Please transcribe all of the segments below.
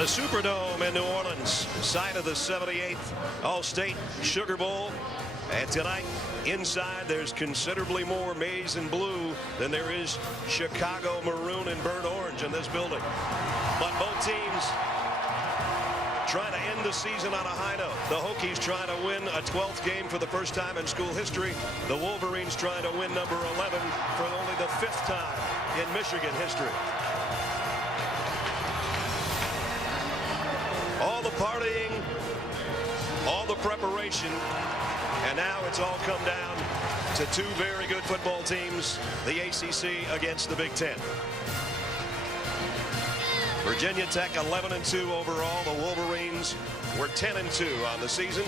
The Superdome in New Orleans, site of the 78th All-State Sugar Bowl. And tonight, inside, there's considerably more maize and blue than there is Chicago maroon and burnt orange in this building. But both teams trying to end the season on a high note. The Hokies trying to win a 12th game for the first time in school history. The Wolverines trying to win number 11 for only the 5th time in Michigan history. All the partying, all the preparation, and now it's all come down to two very good football teams, the ACC against the Big Ten. Virginia Tech 11-2 overall. The Wolverines were 10-2 on the season.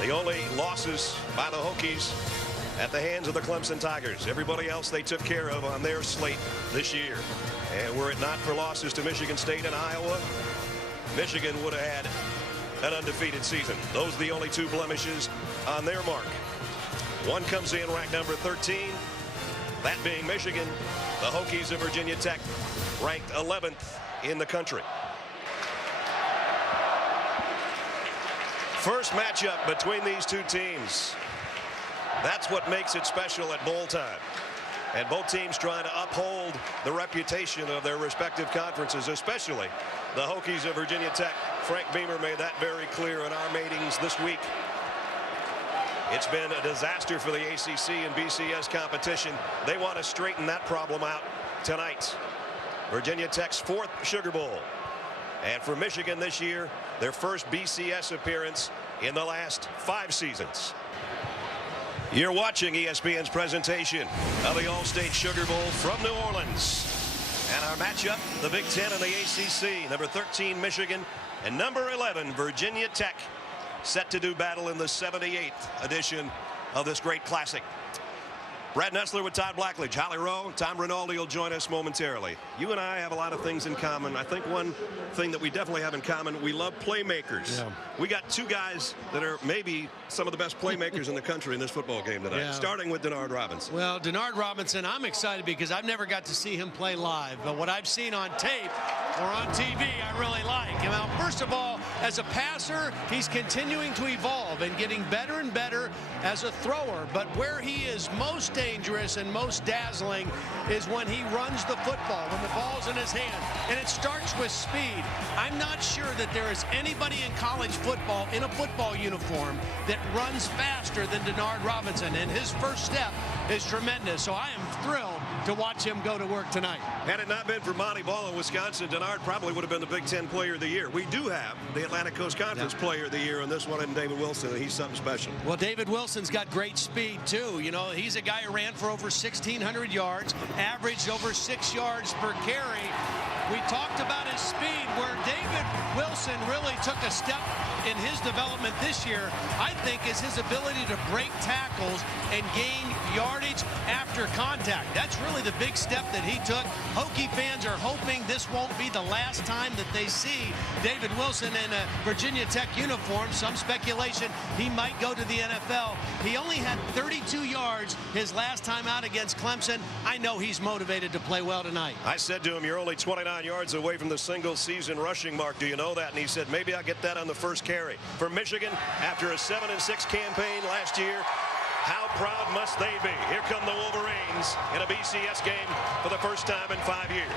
The only losses by the Hokies at the hands of the Clemson Tigers. Everybody else they took care of on their slate this year. And were it not for losses to Michigan State and Iowa, Michigan would have had an undefeated season. Those are the only two blemishes on their mark. One comes in ranked number 13, that being Michigan. The Hokies of Virginia Tech ranked 11th in the country. First matchup between these two teams. That's what makes it special at bowl time. And both teams trying to uphold the reputation of their respective conferences, especially the Hokies of Virginia Tech. Frank Beamer made that very clear in our meetings this week. It's been a disaster for the ACC and BCS competition. They want to straighten that problem out tonight. Virginia Tech's 4th Sugar Bowl. And for Michigan this year, their first BCS appearance in the last 5 seasons. You're watching ESPN's presentation of the All-State Sugar Bowl from New Orleans. And our matchup, the Big Ten and the ACC. Number 13, Michigan, and number 11, Virginia Tech, set to do battle in the 78th edition of this great classic. Brad Nessler with Todd Blackledge, Holly Rowe, Tom Rinaldi will join us momentarily. You and I have a lot of things in common. I think one thing that we definitely have in common, we love playmakers. Yeah. We got two guys that are maybe some of the best playmakers in the country in this football game tonight, starting with Denard Robinson. Well, Denard Robinson, I'm excited because I've never got to see him play live, but what I've seen on tape or on TV, I really like. Now, first of all, as a passer, he's continuing to evolve and getting better and better as a thrower, but where he is most dangerous and most dazzling is when he runs the football, when the ball's in his hand, and it starts with speed. I'm not sure that there is anybody in college football in a football uniform that runs faster than Denard Robinson, and his first step is tremendous, so I am thrilled to watch him go to work tonight. Had it not been for Monty Ball in Wisconsin, Denard probably would have been the Big Ten Player of the Year. We do have the Atlantic Coast Conference Player of the Year on this one, and David Wilson, and he's something special. Well, David Wilson's got great speed, too. You know, he's a guy who ran for over 1,600 yards, averaged over 6 yards per carry. We talked about his speed, where David Wilson really took a step in his development this year, I think, is his ability to break tackles and gain yardage after contact. That's really the big step that he took. Hokie fans are hoping this won't be the last time that they see David Wilson in a Virginia Tech uniform. Some speculation he might go to the NFL. He only had 32 yards his last time out against Clemson. I know he's motivated to play well tonight. I said to him, you're only 29 yards away from the single season rushing mark. Do you know that? And he said, maybe I'll get that on the first carry. For Michigan, after a 7-6 campaign last year, how proud must they be? Here come the Wolverines in a BCS game for the first time in 5 years.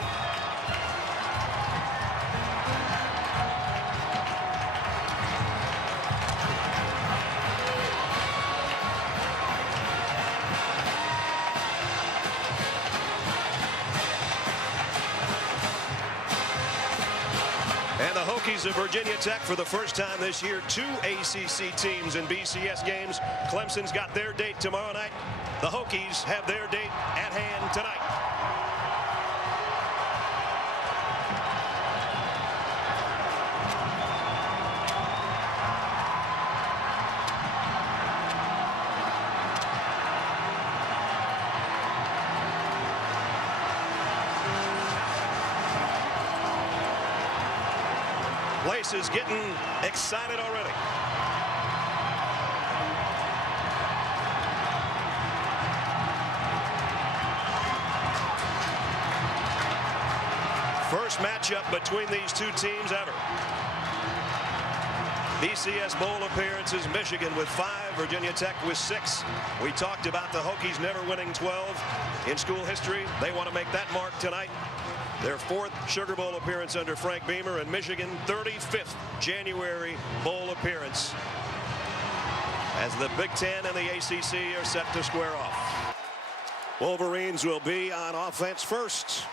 And the Hokies of Virginia Tech, for the first time this year, 2 ACC teams in BCS games. Clemson's got their date tomorrow night. The Hokies have their date at hand tonight. Place is getting excited already. worst matchup between these two teams ever. BCS Bowl appearances, Michigan with 5, Virginia Tech with 6. We talked about the Hokies never winning 12 in school history. They want to make that mark tonight. Their 4th Sugar Bowl appearance under Frank Beamer, and Michigan 35th January Bowl appearance as the Big Ten and the ACC are set to square off. Wolverines will be on offense first.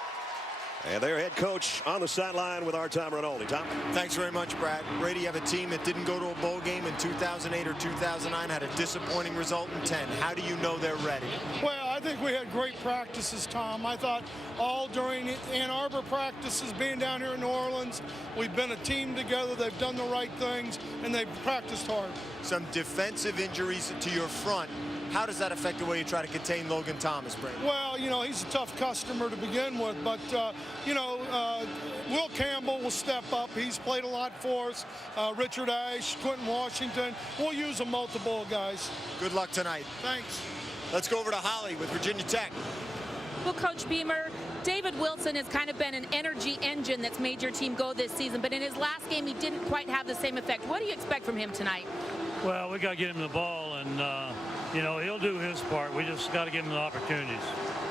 And their head coach on the sideline with our Tom Rinaldi. Tom? Thanks very much, Brad. Brady, you have a team that didn't go to a bowl game in 2008 or 2009, had a disappointing result in 10. How do you know they're ready? Well, I think we had great practices, Tom. I thought all during Ann Arbor practices, being down here in New Orleans, we've been a team together. They've done the right things, and they've practiced hard. Some defensive injuries to your front. How does that affect the way you try to contain Logan Thomas, Brady? Well, you know, he's a tough customer to begin with, but, you know, Will Campbell will step up. He's played a lot for us. Richard Ash, Quentin Washington. We'll use a multiple guys. Good luck tonight. Thanks. Let's go over to Holly with Virginia Tech. Well, Coach Beamer, David Wilson has kind of been an energy engine that's made your team go this season, but in his last game, he didn't quite have the same effect. What do you expect from him tonight? Well, we got to get him the ball, and, you know, he'll do his part. We just got to give him the opportunities.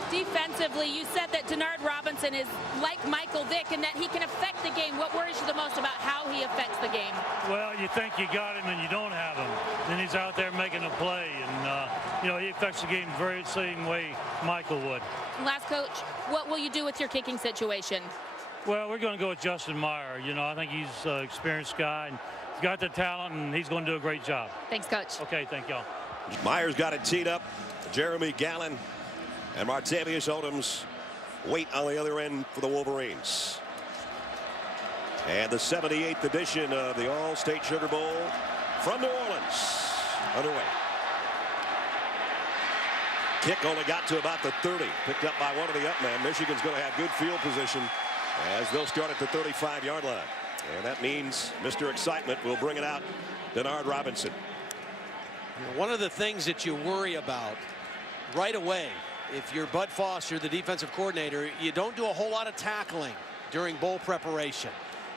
Defensively, you said that Denard Robinson is like Michael Vick and that he can affect the game. What worries you the most about how he affects the game? Well, you think you got him and you don't have him. Then he's out there making a play, and, you know, he affects the game very same way Michael would. Last, Coach, what will you do with your kicking situation? Well, we're going to go with Justin Meyer. You know, I think he's an experienced guy, and he's got the talent, and he's going to do a great job. Thanks, Coach. Okay, thank y'all. Myers got it teed up. Jeremy Gallen and Martavius Odoms wait on the other end for the Wolverines. And the 78th edition of the All-State Sugar Bowl from New Orleans underway. Kick only got to about the 30. Picked up by one of the up men. Michigan's going to have good field position as they'll start at the 35-yard line. And that means Mr. Excitement will bring it out, Denard Robinson. One of the things that you worry about right away, if you're Bud Foster, the defensive coordinator, you don't do a whole lot of tackling during bowl preparation.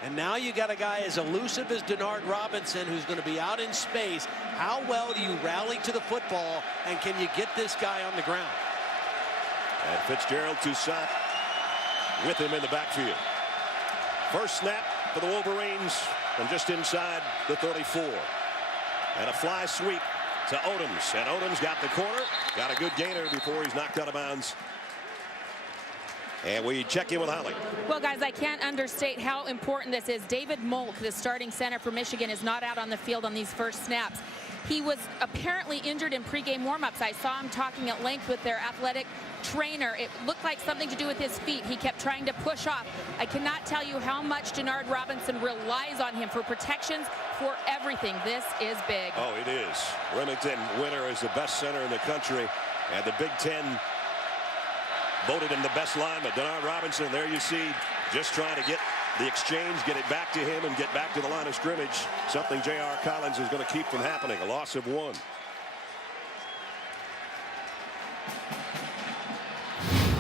And now you got a guy as elusive as Denard Robinson who's going to be out in space. How well do you rally to the football, and can you get this guy on the ground? And Fitzgerald Toussaint with him in the backfield. First snap for the Wolverines from just inside the 34. And a fly sweep to Odoms, and Odoms got the corner, got a good gainer before he's knocked out of bounds. And we check in with Holly. Well, guys, I can't understate how important this is. David Molk, the starting center for Michigan, is not out on the field on these first snaps. He was apparently injured in pregame warmups. I saw him talking at length with their athletic trainer. It looked like something to do with his feet. He kept trying to push off. I cannot tell you how much Denard Robinson relies on him for protections, for everything. This is big. Oh, it is. Remington Winter is the best center in the country, and the Big Ten voted him the best lineman. Denard Robinson, there you see, just trying to get the exchange, get it back to him, and get back to the line of scrimmage. Something J.R. Collins is going to keep from happening. A loss of 1.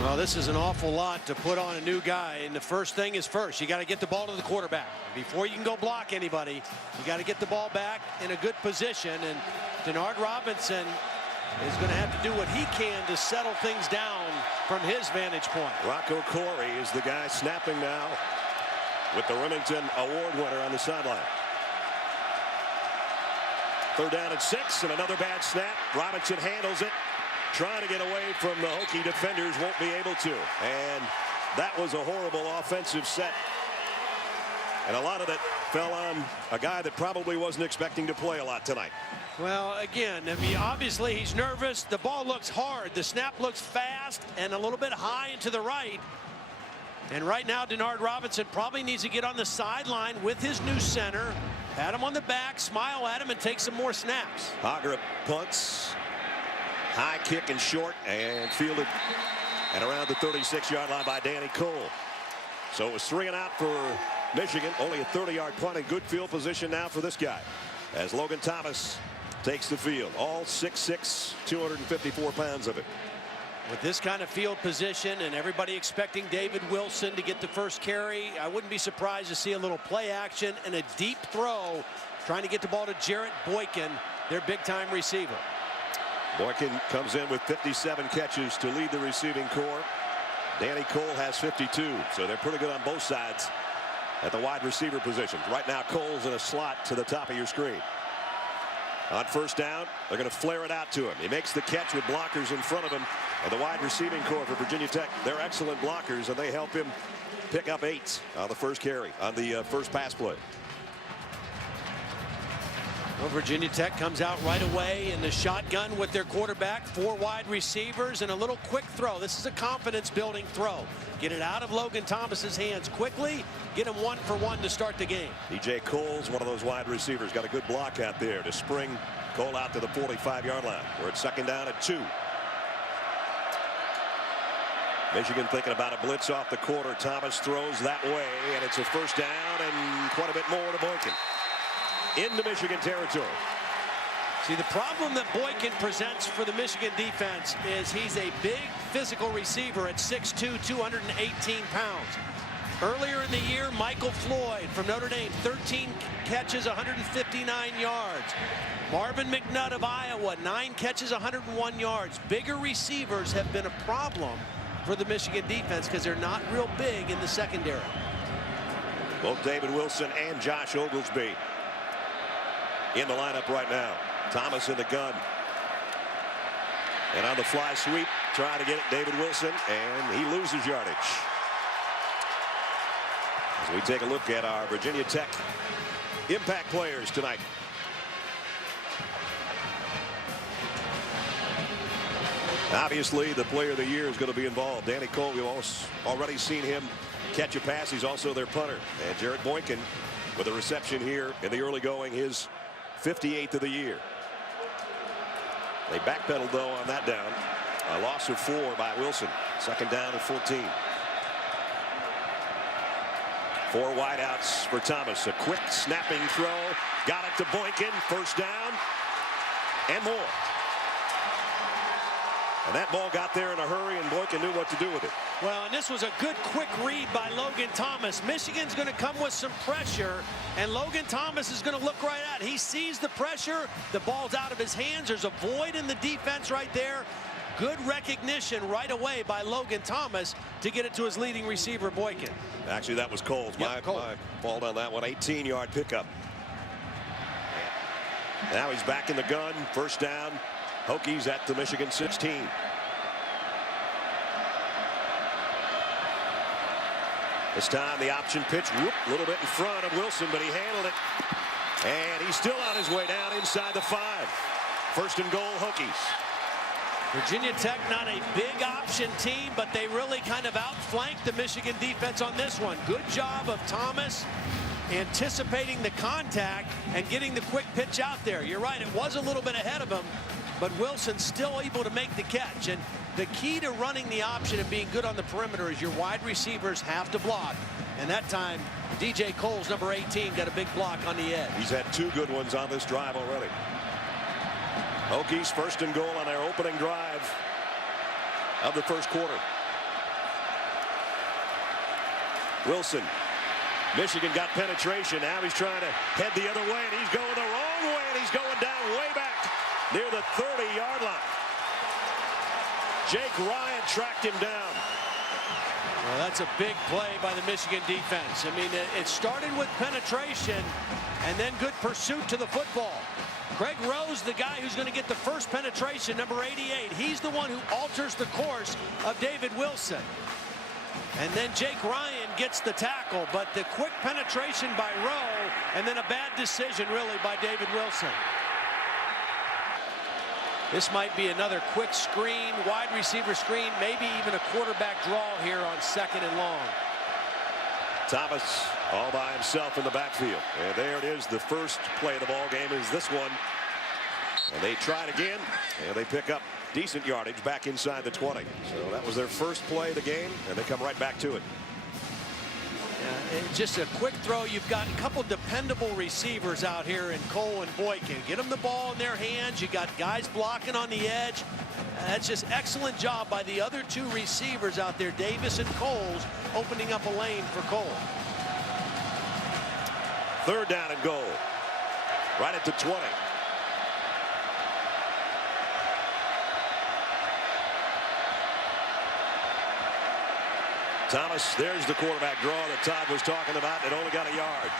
Well, this is an awful lot to put on a new guy, and the first thing is first. You got to get the ball to the quarterback. Before you can go block anybody, you got to get the ball back in a good position, and Denard Robinson is going to have to do what he can to settle things down from his vantage point. Rocco Corey is the guy snapping now with the Remington Award winner on the sideline. 3rd down and 6, and another bad snap. Robinson handles it, trying to get away from the Hokie defenders, won't be able to. And that was a horrible offensive set. And a lot of it fell on a guy that probably wasn't expecting to play a lot tonight. Well, again, I mean, obviously he's nervous. The ball looks hard. The snap looks fast and a little bit high and to the right. And right now, Denard Robinson probably needs to get on the sideline with his new center, pat him on the back, smile at him, and take some more snaps. Hager punts. High kick and short, and fielded at around the 36-yard line by Danny Cole. So it was 3 and out for Michigan. Only a 30-yard punt in good field position now for this guy, as Logan Thomas takes the field. All 6'6", 254 pounds of it. With this kind of field position and everybody expecting David Wilson to get the first carry, I wouldn't be surprised to see a little play action and a deep throw trying to get the ball to Jarrett Boykin, their big-time receiver. Boykin comes in with 57 catches to lead the receiving corps. Danny Cole has 52, so they're pretty good on both sides at the wide receiver position. Right now, Cole's in a slot to the top of your screen. On first down, they're going to flare it out to him. He makes the catch with blockers in front of him. And the wide receiving corps for Virginia Tech, they're excellent blockers, and they help him pick up 8 on the first carry, on the first pass play. Well, Virginia Tech comes out right away in the shotgun with their quarterback, 4 wide receivers, and a little quick throw. This is a confidence-building throw. Get it out of Logan Thomas's hands quickly. Get him 1 for 1 to start the game. DJ Cole's one of those wide receivers. Got a good block out there to spring Cole out to the 45-yard line. We're at second down at 2. Michigan thinking about a blitz off the quarter. Thomas throws that way, and it's a first down and quite a bit more to Boykin. Into Michigan territory. See, the problem that Boykin presents for the Michigan defense is he's a big physical receiver at 6'2", 218 pounds. Earlier in the year, Michael Floyd from Notre Dame, 13 catches, 159 yards. Marvin McNutt of Iowa, 9 catches, 101 yards. Bigger receivers have been a problem for the Michigan defense because they're not real big in the secondary. Both David Wilson and Josh Oglesby in the lineup right now. Thomas in the gun. And on the fly sweep, trying to get it, David Wilson, and he loses yardage. As we take a look at our Virginia Tech impact players tonight. Obviously, the player of the year is going to be involved. Danny Cole, we've already seen him catch a pass. He's also their punter. And Jarrett Boykin with a reception here in the early going, his 58th of the year. They backpedaled, though, on that down. A loss of 4 by Wilson. Second down at 14. 4 wideouts for Thomas. A quick snapping throw. Got it to Boykin. First down and more. And that ball got there in a hurry, and Boykin knew what to do with it. Well, and this was a good quick read by Logan Thomas. Michigan's going to come with some pressure, and Logan Thomas is going to look right at it. He sees the pressure. The ball's out of his hands. There's a void in the defense right there. Good recognition right away by Logan Thomas to get it to his leading receiver, Boykin. Actually, that was Cole's. Yep, Cole. My fault on that one. 18-yard pickup. Now he's back in the gun. First down. Hokies at the Michigan 16. This time the option pitch, a little bit in front of Wilson, but he handled it. And he's still on his way down inside the 5. First and goal, Hokies. Virginia Tech not a big option team, but they really kind of outflanked the Michigan defense on this one. Good job of Thomas anticipating the contact and getting the quick pitch out there. You're right, it was a little bit ahead of him, but Wilson still able to make the catch. And the key to running the option and being good on the perimeter is your wide receivers have to block. And that time, DJ Cole's number 18 got a big block on the edge. He's had 2 good ones on this drive already. Hokies first and goal on their opening drive of the first quarter. Wilson. Michigan got penetration. Now he's trying to head the other way, and he's going the wrong way, and he's going down way back near the 30-yard line. Jake Ryan tracked him down. Well, that's a big play by the Michigan defense. I mean, it started with penetration and then good pursuit to the football. Craig Rose, the guy who's going to get the first penetration, number 88. He's the one who alters the course of David Wilson. And then Jake Ryan gets the tackle, but the quick penetration by Rowe and then a bad decision really by David Wilson. This might be another quick screen, wide receiver screen, maybe even a quarterback draw here on second and long. Thomas all by himself in the backfield. And there it is. The first play of the ball game is this one. And they try it again, and they pick up decent yardage back inside the 20. So that was their first play of the game, and they come right back to it. It's just a quick throw. You've got a couple dependable receivers out here in Cole and Boykin. Get them the ball in their hands. You got guys blocking on the edge. That's just excellent job by the other two receivers out there, Davis and Coles, opening up a lane for Cole. 3rd down and goal. Right at the 20. Thomas, there's the quarterback draw that Todd was talking about. It only got a yard.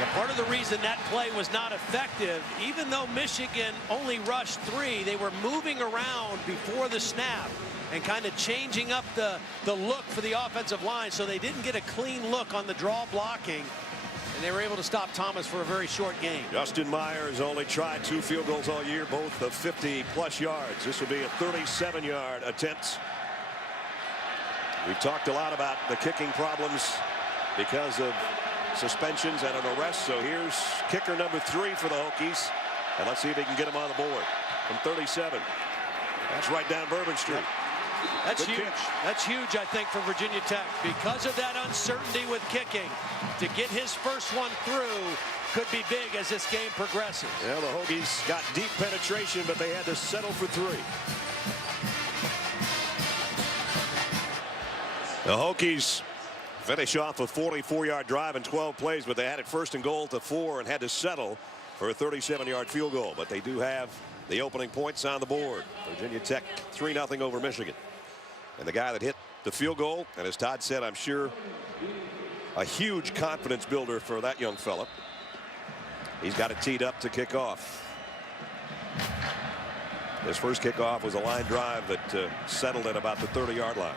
Yeah, part of the reason that play was not effective, even though Michigan only rushed 3, they were moving around before the snap and kind of changing up the look for the offensive line, so they didn't get a clean look on the draw blocking, and they were able to stop Thomas for a very short game. Justin Myers only tried 2 field goals all year, both of 50-plus yards. This will be a 37-yard attempt. We've talked a lot about the kicking problems because of suspensions and an arrest. So here's kicker number 3 for the Hokies. And let's see if he can get him on the board from 37. That's right down Bourbon Street. That's Good huge. catch. That's huge, I think, for Virginia Tech. Because of that uncertainty with kicking, to get his first one through could be big as this game progresses. Yeah, the Hokies got deep penetration, but they had to settle for 3. The Hokies finish off a 44-yard drive in 12 plays, but they had it 1st and goal to 4 and had to settle for a 37-yard field goal. But they do have the opening points on the board. Virginia Tech 3-0 over Michigan. And the guy that hit the field goal, and as Todd said, I'm sure a huge confidence builder for that young fella. He's got it teed up to kick off. His first kickoff was a line drive that settled at about the 30-yard line.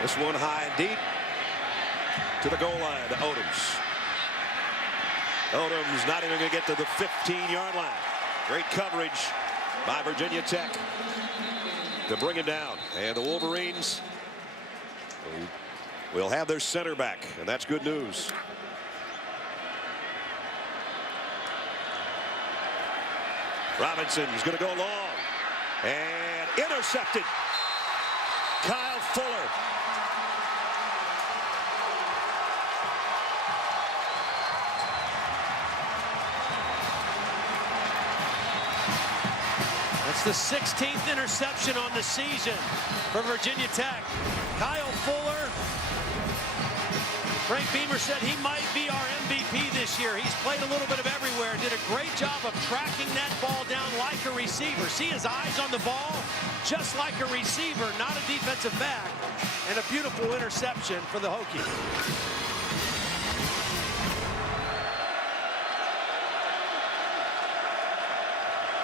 This one high and deep to the goal line to Odoms. Odoms not even going to get to the 15-yard line. Great coverage by Virginia Tech to bring him down. And the Wolverines will have their center back, and that's good news. Robinson's going to go long and intercepted. Kyle Fuller. It's the 16th interception on the season for Virginia Tech. Kyle Fuller. Frank Beamer said he might be our MVP this year. He's played a little bit of everywhere. Did a great job of tracking that ball down like a receiver. See his eyes on the ball? Just like a receiver, not a defensive back. And a beautiful interception for the Hokies.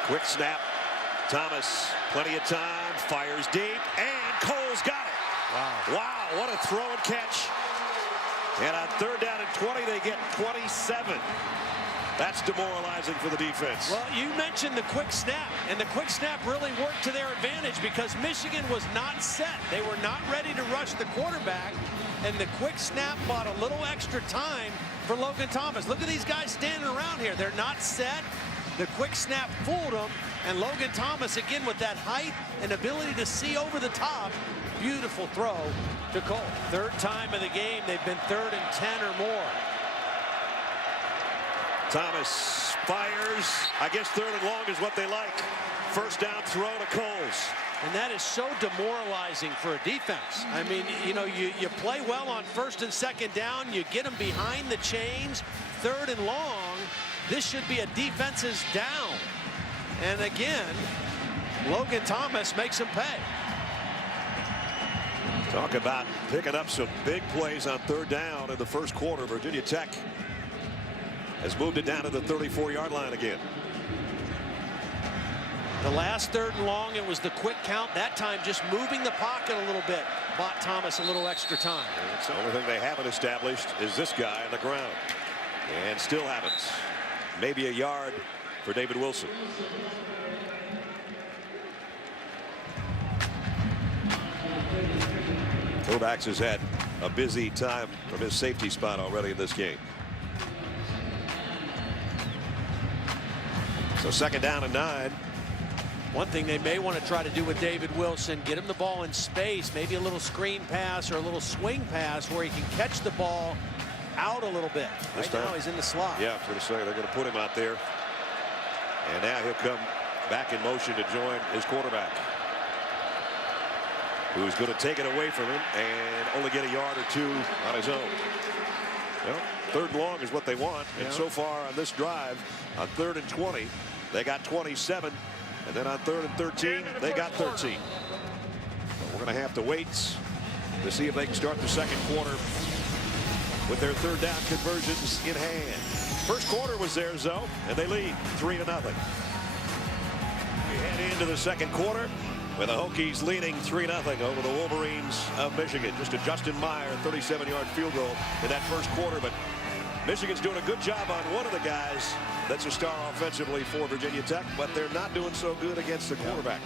Quick snap. Thomas, plenty of time, fires deep, and Cole's got it. Wow. Wow, what a throw and catch. And on 3rd down and 20, they get 27. That's demoralizing for the defense. Well, you mentioned the quick snap, and the quick snap really worked to their advantage because Michigan was not set. They were not ready to rush the quarterback, and the quick snap bought a little extra time for Logan Thomas. Look at these guys standing around here. They're not set. The quick snap fooled them, and Logan Thomas, again, with that height and ability to see over the top, beautiful throw to Cole. 3rd time of the game, they've been 3rd and 10 or more. Thomas fires. I guess 3rd and long is what they like. 1st down throw to Coles. And that is so demoralizing for a defense. I mean, you know, you play well on 1st and 2nd down. You get them behind the chains. 3rd and long. This should be a defense's down. And again, Logan Thomas makes him pay. Talk about picking up some big plays on 3rd down in the first quarter. Virginia Tech has moved it down to the 34-yard line again. The last 3rd and long, it was the quick count. That time just moving the pocket a little bit bought Thomas a little extra time. That's the only thing they haven't established is this guy on the ground. And still haven't. Maybe a yard for David Wilson. Kovacs has had a busy time from his safety spot already in this game. So 2nd down and 9. One thing they may want to try to do with David Wilson, get him the ball in space, maybe a little screen pass or a little swing pass where he can catch the ball out a little bit. Right now he's in the slot. Yeah, I was going to say they're going to put him out there. And now he'll come back in motion to join his quarterback, who's going to take it away from him and only get a yard or 2 on his own. Well, 3rd and long is what they want. And so far on this drive, on 3rd and 20, they got 27. And then on 3rd and 13, they got 13. But we're going to have to wait to see if they can start the 2nd quarter with their 3rd down conversions in hand. First quarter was theirs, though, and they lead 3-0. We head into the 2nd quarter with the Hokies leading 3-0 over the Wolverines of Michigan. Just a Justin Meyer 37-yard field goal in that first quarter, but Michigan's doing a good job on one of the guys that's a star offensively for Virginia Tech, but they're not doing so good against the quarterback.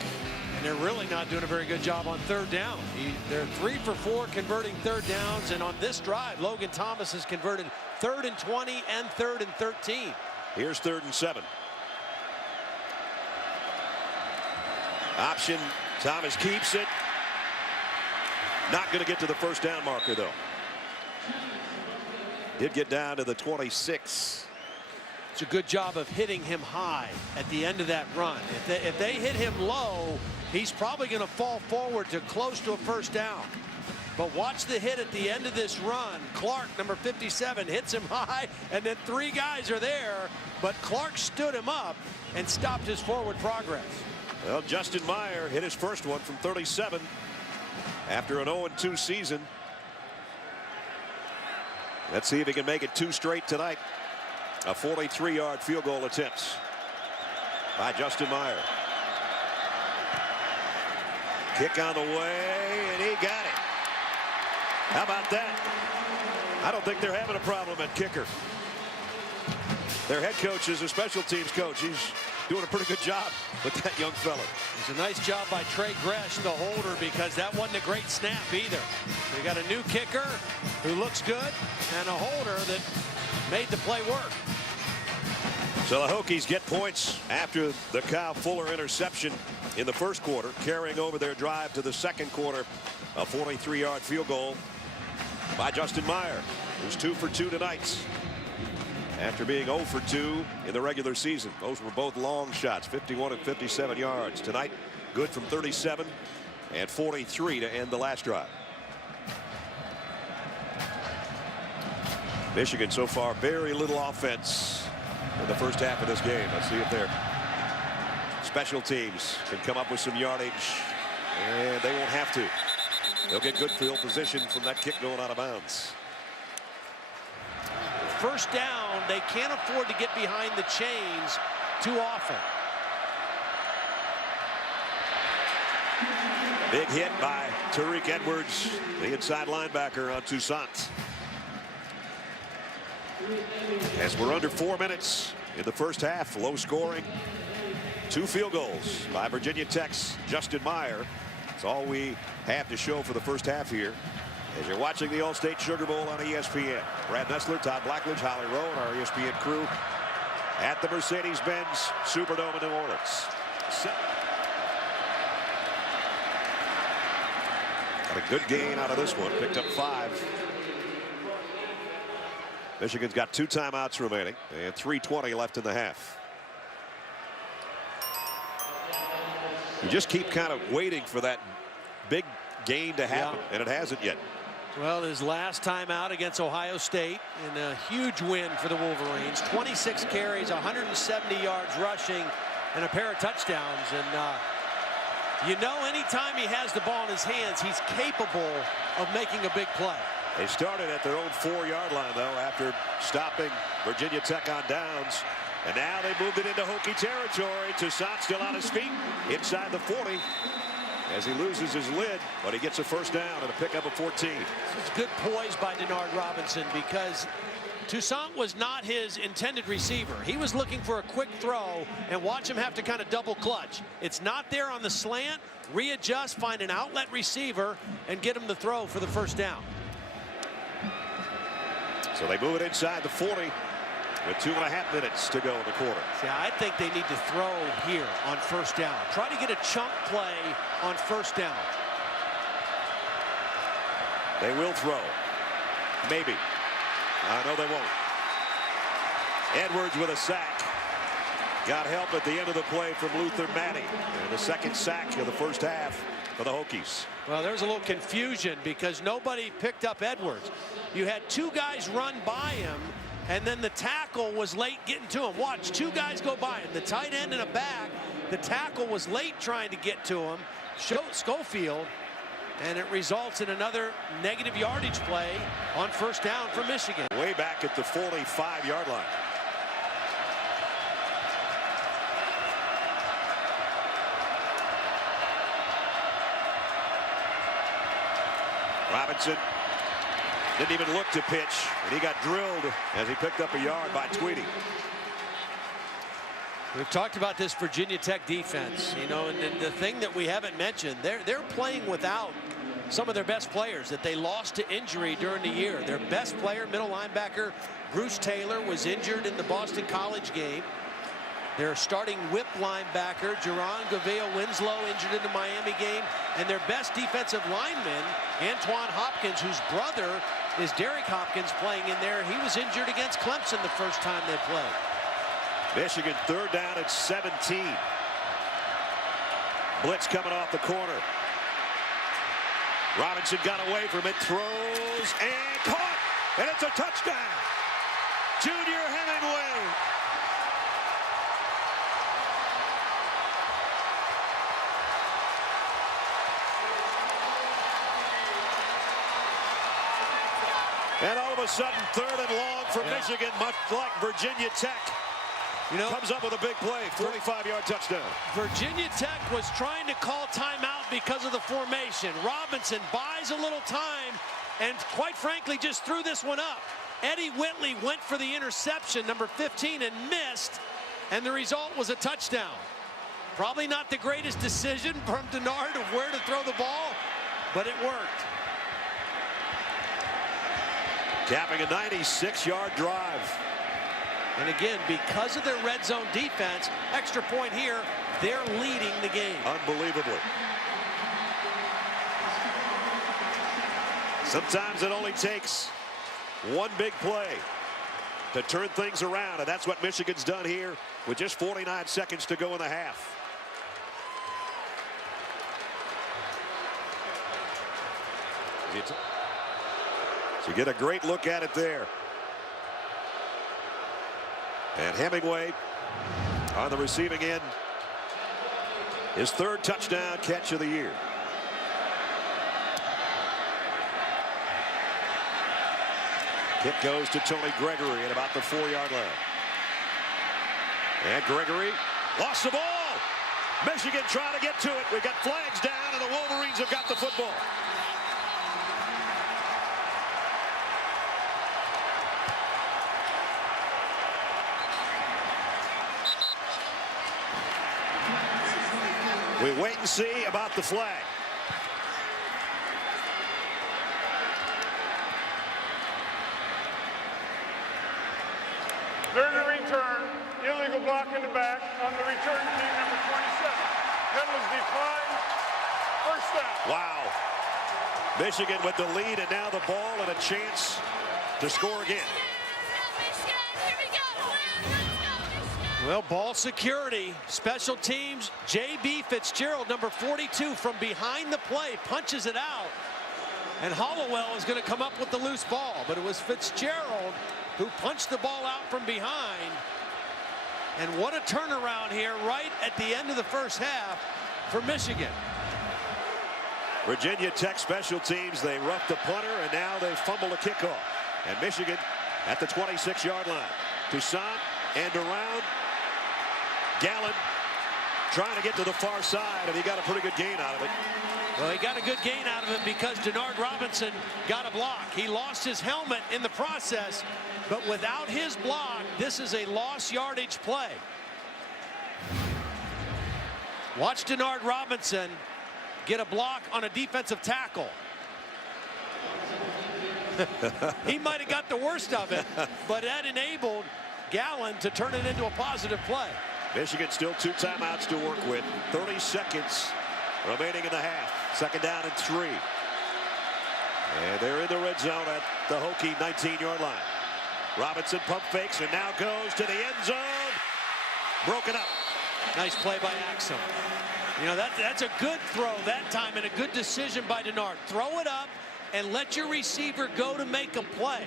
And they're really not doing a very good job on 3rd down. They're 3 for 4 converting 3rd downs, and on this drive, Logan Thomas has converted 3rd and 20 and 3rd and 13. Here's 3rd and 7. Option. Thomas keeps it. Not going to get to the 1st down marker, though. Did get down to the 26. It's a good job of hitting him high at the end of that run. If they hit him low, he's probably going to fall forward to close to a 1st down. But watch the hit at the end of this run. Clark, number 57, hits him high, and then 3 guys are there, but Clark stood him up and stopped his forward progress. Well, Justin Meyer hit his first one from 37 after an 0-2 season. Let's see if he can make it 2 straight tonight. A 43-yard field goal attempts by Justin Meyer. Kick on the way, and he got it. How about that? I don't think they're having a problem at kicker. Their head coach is a special teams coach. He's doing a pretty good job with that young fella. It's a nice job by Trey Gresh, the holder, because that wasn't a great snap either. They got a new kicker who looks good and a holder that made the play work. So the Hokies get points after the Kyle Fuller interception in the first quarter, carrying over their drive to the 2nd quarter. A 43-yard field goal by Justin Meyer, who's 2 for 2 tonight after being 0 for 2 in the regular season. Those were both long shots, 51 and 57 yards. Tonight, good from 37 and 43 to end the last drive. Michigan so far very little offense in the first half of this game. Let's see if their special teams can come up with some yardage, and they won't have to. They'll get good field position from that kick going out of bounds. 1st down, they can't afford to get behind the chains too often. Big hit by Tariq Edwards, the inside linebacker on Toussaint. As we're under 4 minutes in the first half, low scoring. 2 field goals by Virginia Tech's Justin Meyer. That's all we have to show for the first half here. As you're watching the Allstate Sugar Bowl on ESPN. Brad Nessler, Todd Blackledge, Holly Rowe, and our ESPN crew at the Mercedes-Benz Superdome in New Orleans. Got a good gain out of this one. Picked up 5. Michigan's got 2 timeouts remaining and 3:20 left in the half. You just keep kind of waiting for that big gain to happen, and it hasn't yet. Well, his last time out against Ohio State, and a huge win for the Wolverines. 26 carries, 170 yards rushing, and a pair of touchdowns. And you know, anytime he has the ball in his hands, he's capable of making a big play. They started at their own 4-yard line, though, after stopping Virginia Tech on downs. And now they moved it into Hokie territory. Toussaint still on his feet inside the 40 as he loses his lid, but he gets a 1st down and a pickup of 14. This is good poise by Denard Robinson, because Toussaint was not his intended receiver. He was looking for a quick throw, and watch him have to kind of double clutch. It's not there on the slant. Readjust, find an outlet receiver, and get him the throw for the 1st down. So they move it inside the 40. with 2.5 minutes to go in the quarter. Yeah, I think they need to throw here on first down. Try to get a chunk play on first down. They will throw. Maybe. No, they won't. Edwards with a sack. Got help at the end of the play from Luther Manning. And the second sack of the first half for the Hokies. Well, there's a little confusion because nobody picked up Edwards. You had two guys run by him, and then the tackle was late getting to him. Watch, two guys go by him. The tight end and a back. The tackle was late trying to get to him. Schofield. And it results in another negative yardage play on first down for Michigan. Way back at the 45-yard line. Robinson didn't even look to pitch, and he got drilled as he picked up a yard by Tweedy. We've talked about this Virginia Tech defense, you know, and the thing that we haven't mentioned, they're playing without some of their best players that they lost to injury during the year. Their best player, middle linebacker Bruce Taylor, was injured in the Boston College game. Their starting whip linebacker Jerron Gavale-Winslow injured in the Miami game, and their best defensive lineman Antoine Hopkins, whose brother is Derek Hopkins, playing in there. He was injured against Clemson the first time they played. Michigan third down at 17. Blitz coming off the corner. Robinson got away from it, throws and caught, and it's a touchdown. Junior Hemingway. And all of a sudden, third and long for Michigan, much like Virginia Tech. You know, comes up with a big play, 45-yard touchdown. Virginia Tech was trying to call timeout because of the formation. Robinson buys a little time and, quite frankly, just threw this one up. Eddie Whitley went for the interception, number 15, and missed, and the result was a touchdown. Probably not the greatest decision from Denard of where to throw the ball, but it worked. Capping a 96-yard drive. And again, because of their red zone defense, extra point here, they're leading the game. Unbelievably. Sometimes it only takes one big play to turn things around, and that's what Michigan's done here with just 49 seconds to go in the half. So you get a great look at it there. And Hemingway on the receiving end, his third touchdown catch of the year. Kick goes to Tony Gregory at about the 4-yard line. And Gregory lost the ball. Michigan trying to get to it. We've got flags down, and the Wolverines have got the football. We wait and see about the flag. There's a return. Illegal block in the back on the return team, number 27. Penalties declined. First down. Wow. Michigan with the lead, and now the ball and a chance to score again. Well, ball security, special teams. J.B. Fitzgerald, number 42, from behind the play, punches it out. And Hollowell is going to come up with the loose ball. But it was Fitzgerald who punched the ball out from behind. And what a turnaround here right at the end of the first half for Michigan. Virginia Tech special teams, they roughed the punter, and now they fumble a kickoff. And Michigan at the 26-yard line. Toussaint and around. Gallen trying to get to the far side, and he got a pretty good gain out of it. Well, he got a good gain out of it because Denard Robinson got a block. He lost his helmet in the process, but without his block, this is a lost yardage play. Watch Denard Robinson get a block on a defensive tackle. He might have got the worst of it, but that enabled Gallen to turn it into a positive play. Michigan still 2 timeouts to work with. 30 seconds remaining in the half. 2nd down and 3. And they're in the red zone at the Hokie 19-yard line. Robinson pump fakes and now goes to the end zone. Broken up. Nice play by Axum. You know, that's a good throw that time and a good decision by Denard. Throw it up and let your receiver go to make a play.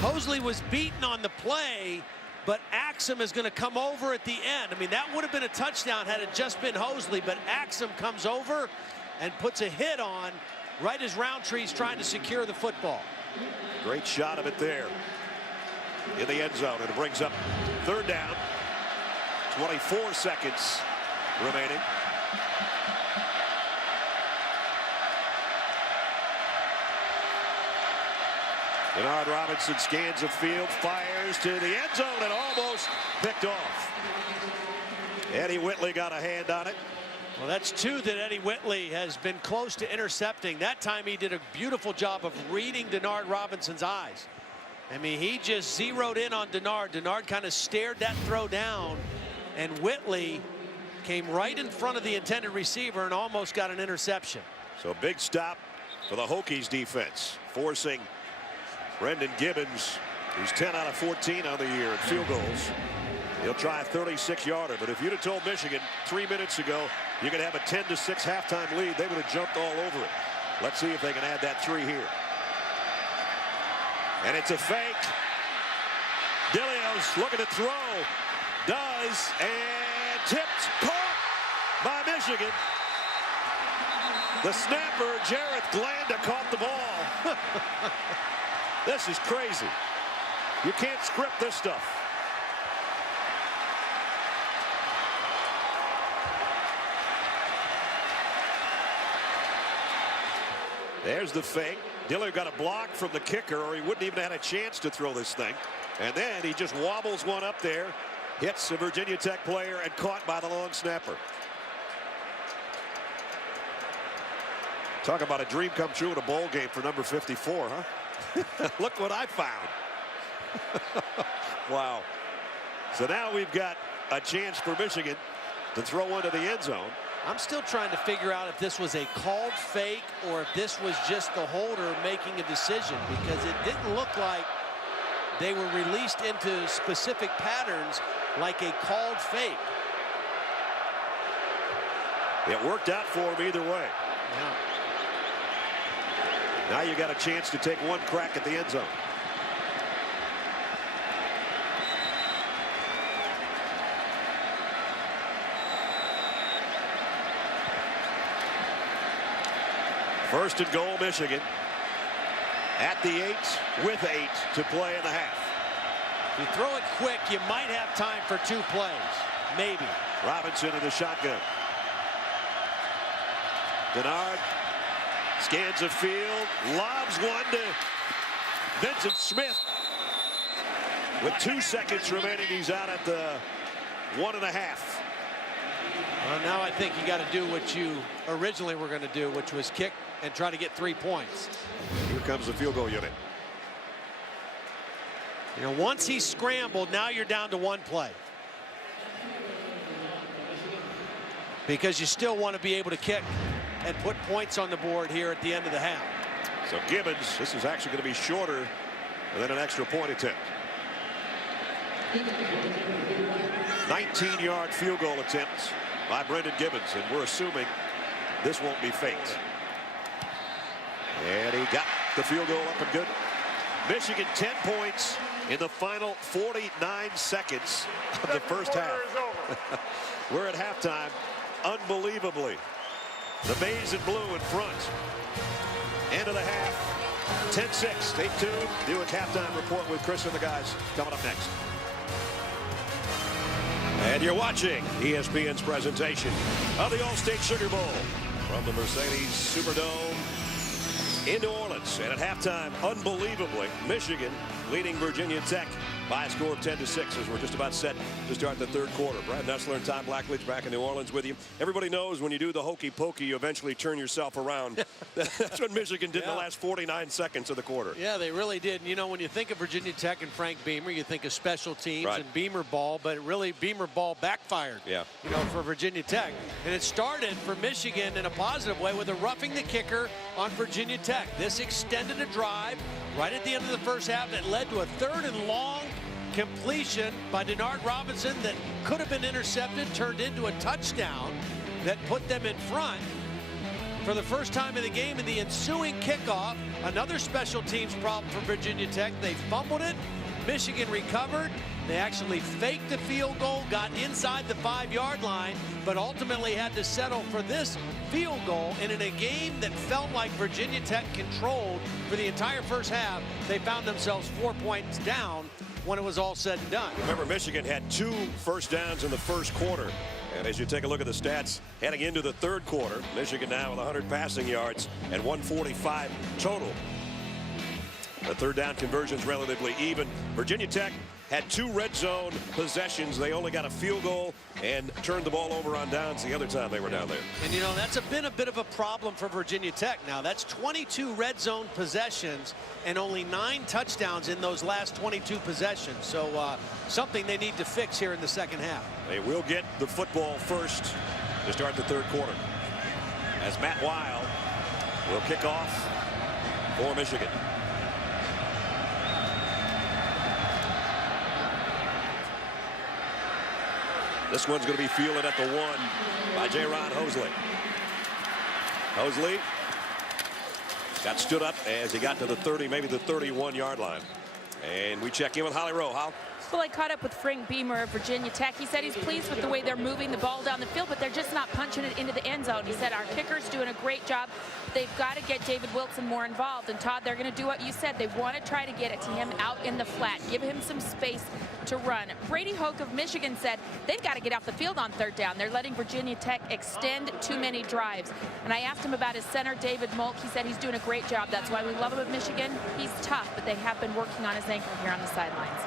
Hosley was beaten on the play, but Axum is going to come over at the end. I mean, that would have been a touchdown had it just been Hosley, but Axum comes over and puts a hit on right as Roundtree's trying to secure the football. Great shot of it there in the end zone, and it brings up 3rd down. 24 seconds remaining. Denard Robinson scans the field, fires to the end zone, and almost picked off. Eddie Whitley got a hand on it. Well, that's 2 that Eddie Whitley has been close to intercepting. That time he did a beautiful job of reading Denard Robinson's eyes. I mean, he just zeroed in on Denard. Denard kind of stared that throw down, and Whitley came right in front of the intended receiver and almost got an interception. So big stop for the Hokies defense, forcing Brendan Gibbons, who's 10 out of 14 on the year in field goals. He'll try a 36-yarder, but if you'd have told Michigan 3 minutes ago you could have a 10-6 halftime lead, they would have jumped all over it. Let's see if they can add that 3 here. And it's a fake. Dillio's looking to throw. Does, and tipped, caught by Michigan. The snapper, Jarrett Glanda, caught the ball. This is crazy. You can't script this stuff. There's the fake. Dillard got a block from the kicker, or he wouldn't even have had a chance to throw this thing. And then he just wobbles one up there, hits a Virginia Tech player, and caught by the long snapper. Talk about a dream come true in a bowl game for number 54, huh? Look what I found. Wow. So now we've got a chance for Michigan to throw one to the end zone. I'm still trying to figure out if this was a called fake or if this was just the holder making a decision, because it didn't look like they were released into specific patterns like a called fake. It worked out for him either way. Yeah. Now you got a chance to take one crack at the end zone. First and goal, Michigan. At the 8 with 8 to play in the half. If you throw it quick, you might have time for 2 plays. Maybe. Robinson in the shotgun. Denard scans the field, lobs one to Vincent Smith. With 2 seconds remaining, he's out at the 1.5. Well, now I think you got to do what you originally were going to do, which was kick and try to get 3 points. Here comes the field goal unit. You know, once he scrambled, now you're down to 1 play. Because you still want to be able to kick and put points on the board here at the end of the half. So Gibbons, this is actually going to be shorter than an extra point attempt. 19-yard field goal attempts by Brendan Gibbons, and we're assuming this won't be faked. And he got the field goal up and good. Michigan 10 points in the final 49 seconds of the first half. We're at halftime. Unbelievably, the maize and blue in front. End of the half. 10-6. Stay tuned. Buick halftime report with Chris and the guys coming up next. And you're watching ESPN's presentation of the All-State Sugar Bowl from the Mercedes Superdome in New Orleans. And at halftime, unbelievably, Michigan leading Virginia Tech by a score of 10-6 as we're just about set to start the third quarter. Brad Nessler and Tom Blackledge back in New Orleans with you. Everybody knows when you do the hokey pokey, you eventually turn yourself around. That's what Michigan did in the last 49 seconds of the quarter. Yeah, they really did. And, you know, when you think of Virginia Tech and Frank Beamer, you think of special teams and Beamer ball, but really Beamer ball backfired. Yeah. You know, for Virginia Tech. And it started for Michigan in a positive way with a roughing the kicker on Virginia Tech. This extended a drive right at the end of the first half that led to a 3rd and long completion by Denard Robinson that could have been intercepted, turned into a touchdown that put them in front for the first time in the game. In the ensuing kickoff, another special teams problem for Virginia Tech. They fumbled it. Michigan recovered. They actually faked the field goal, got inside the 5-yard line, but ultimately had to settle for this field goal. And in a game that felt like Virginia Tech controlled for the entire first half, they found themselves 4 points down when it was all said and done. Remember, Michigan had 2 first downs in the first quarter. And as you take a look at the stats heading into the third quarter, Michigan now with 100 passing yards and 145 total. The third down conversions relatively even. Virginia Tech had 2 red zone possessions. They only got a field goal and turned the ball over on downs the other time they were down there. And, you know, that's been a bit of a problem for Virginia Tech. Now, that's 22 red zone possessions and only 9 touchdowns in those last 22 possessions. So something they need to fix here in the second half. They will get the football first to start the third quarter, as Matt Weil will kick off for Michigan. This one's going to be fielded at the 1 by J-Ron Hosley. Hosley got stood up as he got to the 30, maybe the 31-yard line. And we check in with Holly Rowe. Hal? Well, I caught up with Frank Beamer of Virginia Tech. He said he's pleased with the way they're moving the ball down the field, but they're just not punching it into the end zone. He said our kicker's doing a great job. They've got to get David Wilson more involved. And Todd, they're going to do what you said. They want to try to get it to him out in the flat, give him some space to run. Brady Hoke of Michigan said they've got to get off the field on third down. They're letting Virginia Tech extend too many drives. And I asked him about his center, David Molt. He said he's doing a great job. That's why we love him at Michigan. He's tough, but they have been working on his ankle here on the sidelines.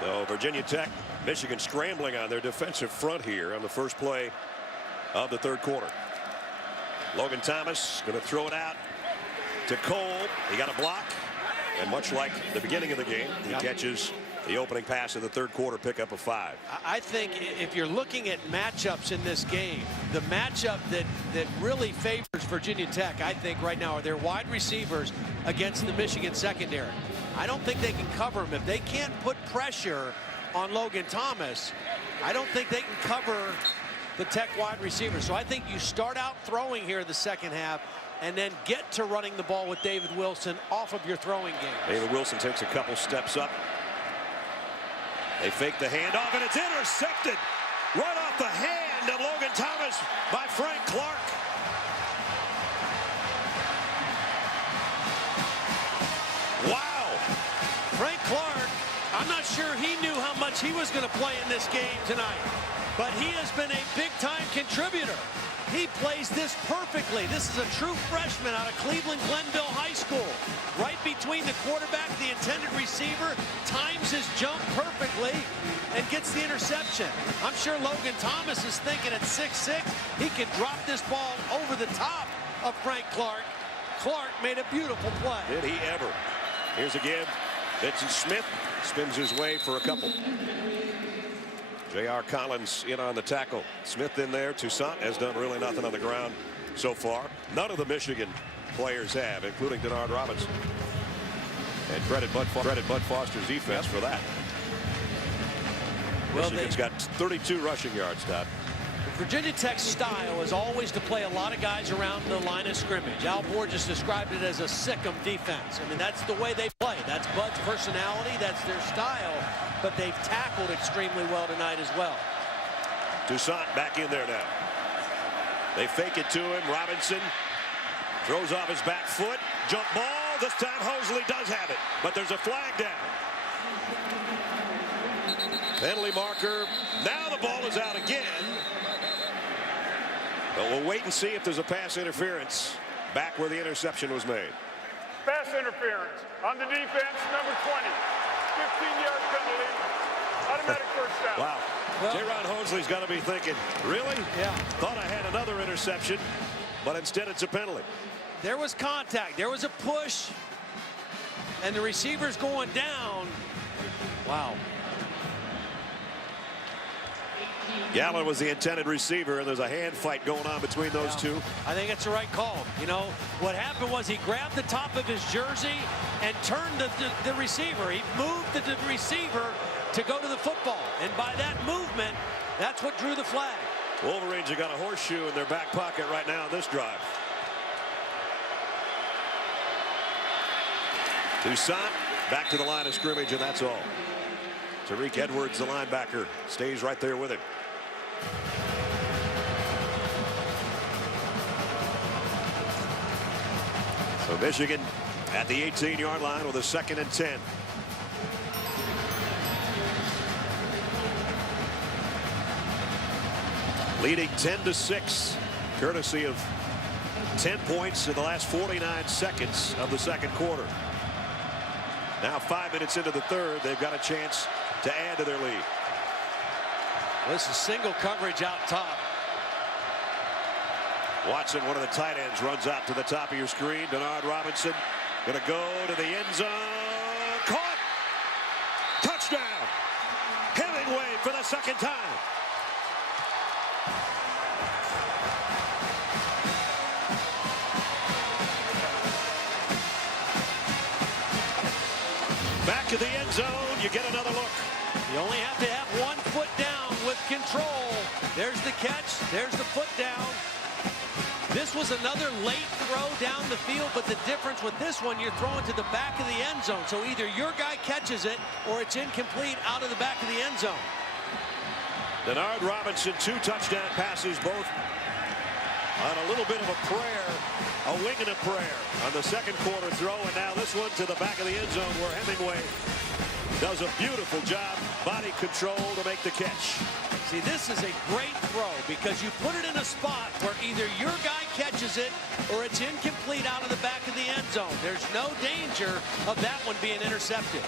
So Virginia Tech, Michigan scrambling on their defensive front here on the first play of the third quarter. Logan Thomas going to throw it out to Cole. He got a block, and much like the beginning of the game, he catches the opening pass of the third quarter, pickup of 5. I think if you're looking at matchups in this game, the matchup that really favors Virginia Tech, I think right now, are their wide receivers against the Michigan secondary. I don't think they can cover him. If they can't put pressure on Logan Thomas, I don't think they can cover the Tech wide receivers. So I think you start out throwing here in the second half and then get to running the ball with David Wilson off of your throwing game. David Wilson takes a couple steps up. They fake the handoff, and it's intercepted right off the hand of Logan Thomas by Frank Clark. Wow. Frank Clark, I'm not sure he knew how much he was going to play in this game tonight, but he has been a big-time contributor. He plays this perfectly. This is a true freshman out of Cleveland Glenville High School. Right between the quarterback, the intended receiver, times his jump perfectly and gets the interception. I'm sure Logan Thomas is thinking at 6'6", he can drop this ball over the top of Frank Clark. Clark made a beautiful play. Did he ever? Here's again, Vincent Smith spins his way for a couple. J.R. Collins in on the tackle. Smith in there. Toussaint has done really nothing on the ground so far. None of the Michigan players have, including Denard Robinson. And credit Bud Foster's defense for that. Well, Michigan's got 32 rushing yards, Todd. Virginia Tech's style is always to play a lot of guys around the line of scrimmage. Al Borges described it as a sick-em defense. I mean, that's the way they play. That's Bud's personality. That's their style. But they've tackled extremely well tonight as well. Toussaint back in there now. They fake it to him. Robinson throws off his back foot. Jump ball. This time Hosley does have it. But there's a flag down. Penalty marker. Now the ball is out again. But we'll wait and see if there's a pass interference back where the interception was made. Pass interference on the defense, number 20. 15-yard penalty. Automatic first down. Wow. Well, J-Ron Hosley's got to be thinking, really? Yeah. Thought I had another interception, but instead it's a penalty. There was contact. There was a push. And the receiver's going down. Wow. Gallen was the intended receiver, and there's a hand fight going on between those two. I think it's the right call. You know, what happened was he grabbed the top of his jersey and turned the receiver. He moved the receiver to go to the football. And by that movement, that's what drew the flag. Wolverines have got a horseshoe in their back pocket right now on this drive. Toussaint back to the line of scrimmage, and that's all. Tariq Edwards, the linebacker, stays right there with him. So Michigan at the 18-yard line with a 2nd and 10. Leading 10-6, courtesy of 10 points in the last 49 seconds of the second quarter. Now 5 minutes into the third, they've got a chance to add to their lead. This is single coverage out top. Watson, one of the tight ends, runs out to the top of your screen. Denard Robinson going to go to the end zone. Caught! Touchdown! Hemingway for the second time. Back to the end zone, you get another look. You only have to have 1 foot down with control. There's the catch. There's the foot down. This was another late throw down the field, but the difference with this one, you're throwing to the back of the end zone. So either your guy catches it or it's incomplete out of the back of the end zone. Denard Robinson, 2 touchdown passes, both on a little bit of a prayer, a wing and a prayer on the second quarter throw, and now this one to the back of the end zone where Hemingway does a beautiful job, body control to make the catch. See, this is a great throw because you put it in a spot where either your guy catches it or it's incomplete out of the back of the end zone. There's no danger of that one being intercepted.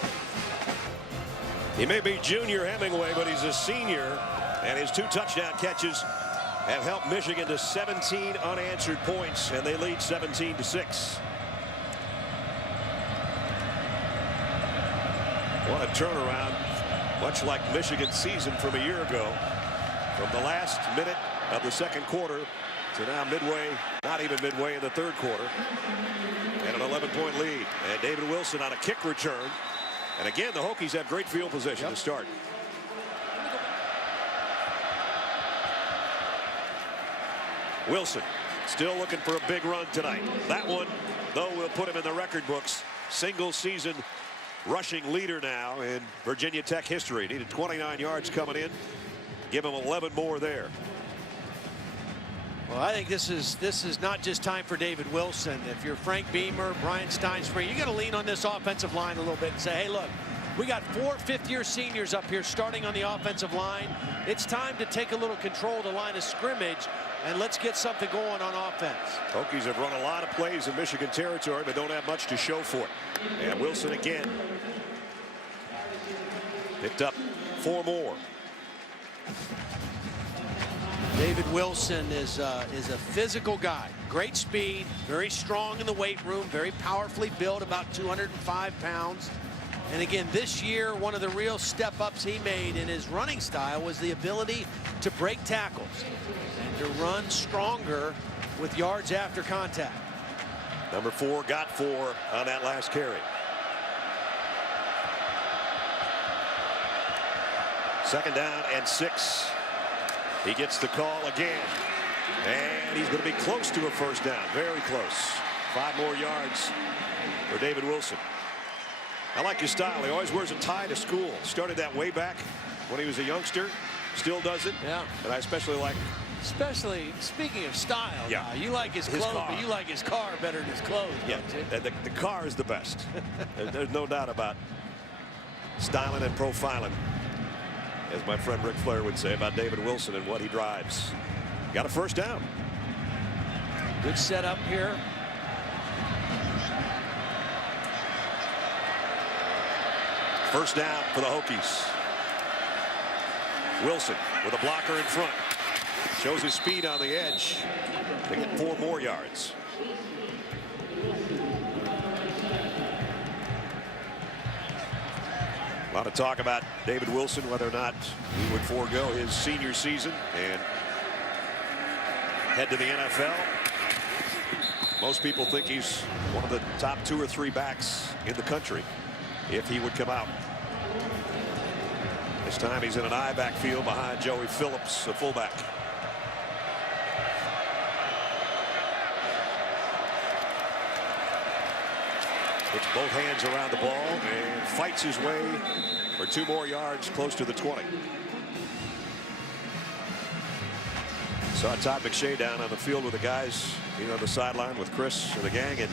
He may be junior Hemingway, but he's a senior, and his 2 touchdown catches have helped Michigan to 17 unanswered points, and they lead 17-6. What a turnaround, much like Michigan's season from a year ago. From the last minute of the second quarter to now midway, not even midway in the third quarter, and an 11-point lead. And David Wilson on a kick return. And again, the Hokies have great field position to start. Wilson still looking for a big run tonight. That one, though, will put him in the record books. Single season rushing leader now in Virginia Tech history. Needed 29 yards coming in. Give him 11 more there. Well, I think this is not just time for David Wilson. If you're Frank Beamer, Brian Steinspring, you got to lean on this offensive line a little bit and say, hey, look, we got 4 fifth-year seniors up here starting on the offensive line. It's time to take a little control of the line of scrimmage, and let's get something going on offense. Hokies have run a lot of plays in Michigan territory, but don't have much to show for it. And Wilson again picked up 4 more. David Wilson is a physical guy. Great speed, very strong in the weight room, very powerfully built, about 205 pounds. And again, this year, one of the real step-ups he made in his running style was the ability to break tackles and to run stronger with yards after contact. Number 4 got 4 on that last carry. Second down and 6. He gets the call again. And he's going to be close to a first down. Very close. 5 more yards for David Wilson. I like his style. He always wears a tie to school. Started that way back when he was a youngster. Still does it. Yeah. And I especially like. Especially, speaking of style, yeah. You like his clothes, car. but you like his car better than his clothes, Yeah, don't you? the car is the best. There's no doubt about styling and profiling, as my friend Ric Flair would say about David Wilson and what he drives. Got a first down. Good setup here. First down for the Hokies. Wilson with a blocker in front. Shows his speed on the edge. They get 4 more yards. A lot of talk about David Wilson, whether or not he would forego his senior season and head to the NFL. Most people think he's one of the top 2 or 3 backs in the country if he would come out. This time he's in an I backfield behind Joey Phillips, a fullback. Puts both hands around the ball and fights his way for 2 more yards close to the 20. Saw Todd McShay down on the field with the guys, the sideline with Chris and the gang, and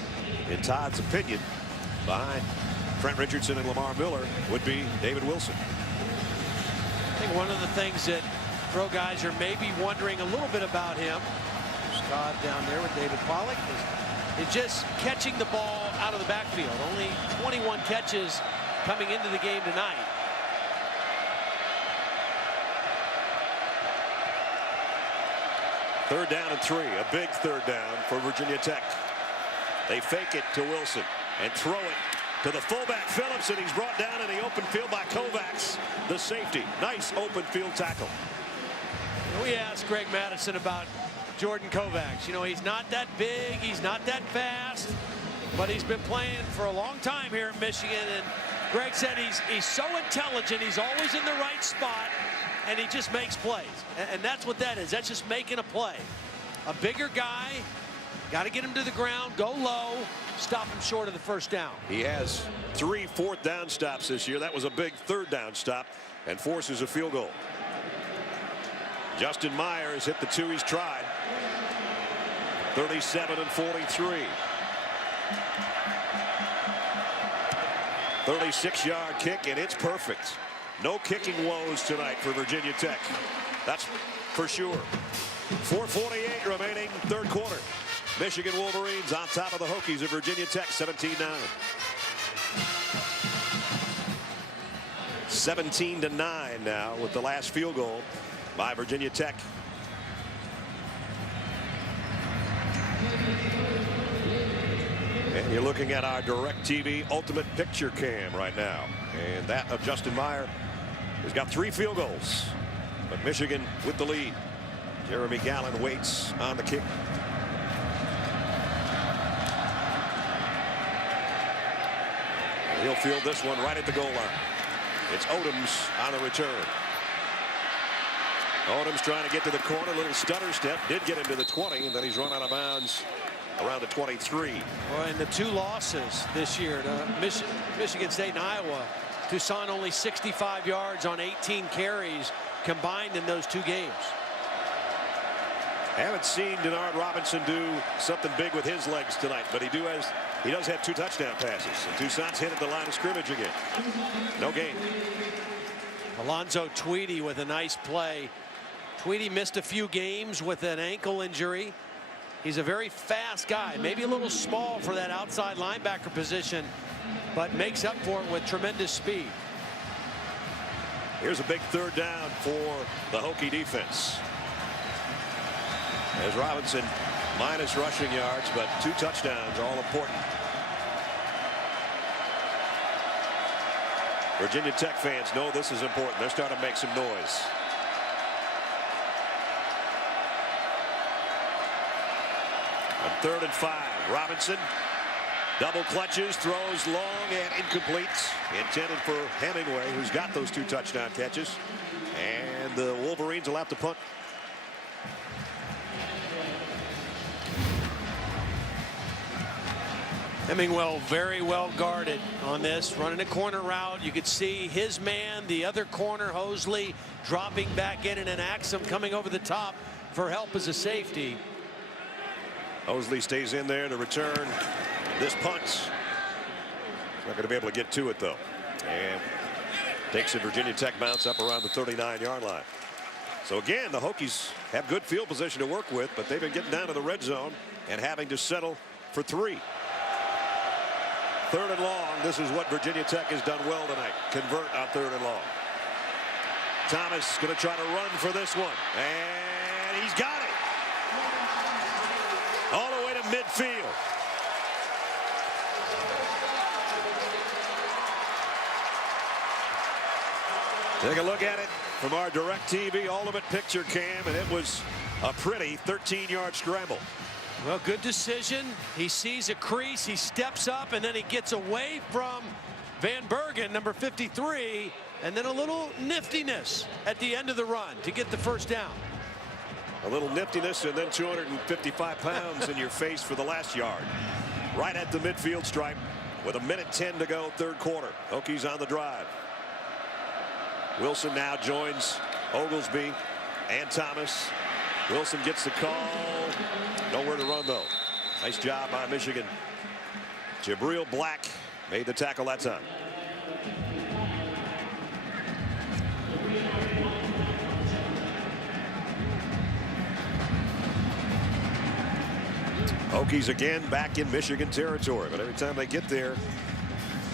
in Todd's opinion, behind Trent Richardson and Lamar Miller would be David Wilson. I think one of the things that pro guys are maybe wondering a little bit about him, Scott down there with David Pollock, is just catching the ball out of the backfield. Only 21 catches coming into the game tonight. Third down and 3, a big third down for Virginia Tech. They fake it to Wilson and throw it to the fullback Phillips, and he's brought down in the open field by Kovacs, the safety. Nice open field tackle. We asked Greg Madison about Jordan Kovacs. He's not that big, he's not that fast, but he's been playing for a long time here at Michigan, and Greg said he's so intelligent, he's always in the right spot, and he just makes plays. And that's what that is. That's just making a play. A bigger guy, got to get him to the ground, go low, stop him short of the first down. He has 3 fourth down stops this year. That was a big third down stop and forces a field goal. Justin Myers hit the 2 he's tried. 37 and 43. 36-yard kick, and it's perfect. No kicking woes tonight for Virginia Tech. That's for sure. 4:48 remaining, third quarter. Michigan Wolverines on top of the Hokies of Virginia Tech, 17-9. 17-9 now with the last field goal by Virginia Tech. And you're looking at our DirecTV Ultimate Picture Cam right now. And that of Justin Meyer has got 3 field goals. But Michigan with the lead. Jeremy Gallen waits on the kick. And he'll field this one right at the goal line. It's Odoms on the return. Odoms trying to get to the corner. Little stutter step. Did get him to the 20, and then he's run out of bounds around the 23. Well, in the 2 losses this year to Michigan State and Iowa, Toussaint only 65 yards on 18 carries combined in those 2 games. Haven't seen Denard Robinson do something big with his legs tonight, but he does have 2 touchdown passes, and Toussaint's hit at the line of scrimmage again. No gain. Alonzo Tweedy with a nice play. Tweedy missed a few games with an ankle injury. He's a very fast guy, maybe a little small for that outside linebacker position, but makes up for it with tremendous speed. Here's a big third down for the Hokie defense. As Robinson minus rushing yards, but 2 touchdowns, all important. Virginia Tech fans know this is important. They're starting to make some noise. On 3rd and 5, Robinson double clutches, throws long and incomplete. Intended for Hemingway, who's got those 2 touchdown catches. And the Wolverines will have to punt. Hemingway very well guarded on this, running a corner route. You could see his man, the other corner, Hosley, dropping back in, and an Axum coming over the top for help as a safety. Hosley stays in there to return this punt. He's not going to be able to get to it, though. And takes a Virginia Tech bounce up around the 39-yard line. So again, the Hokies have good field position to work with, but they've been getting down to the red zone and having to settle for 3. 3rd and long. This is what Virginia Tech has done well tonight. Convert on 3rd and long. Thomas going to try to run for this one. And he's got it. All the way to midfield. Take a look at it from our DirecTV Ultimate Picture Cam, and it was a pretty 13-yard scramble. Well, good decision. He sees a crease, he steps up, and then he gets away from Van Bergen, number 53, and then a little niftiness at the end of the run to get the first down. A little niftiness and then 255 pounds in your face for the last yard. Right at the midfield stripe with 1:10 to go, 3rd quarter. Hokies on the drive. Wilson now joins Oglesby and Thomas. Wilson gets the call. Nowhere to run, though. Nice job by Michigan. Jabril Black made the tackle that time. Hokies again back in Michigan territory, but every time they get there,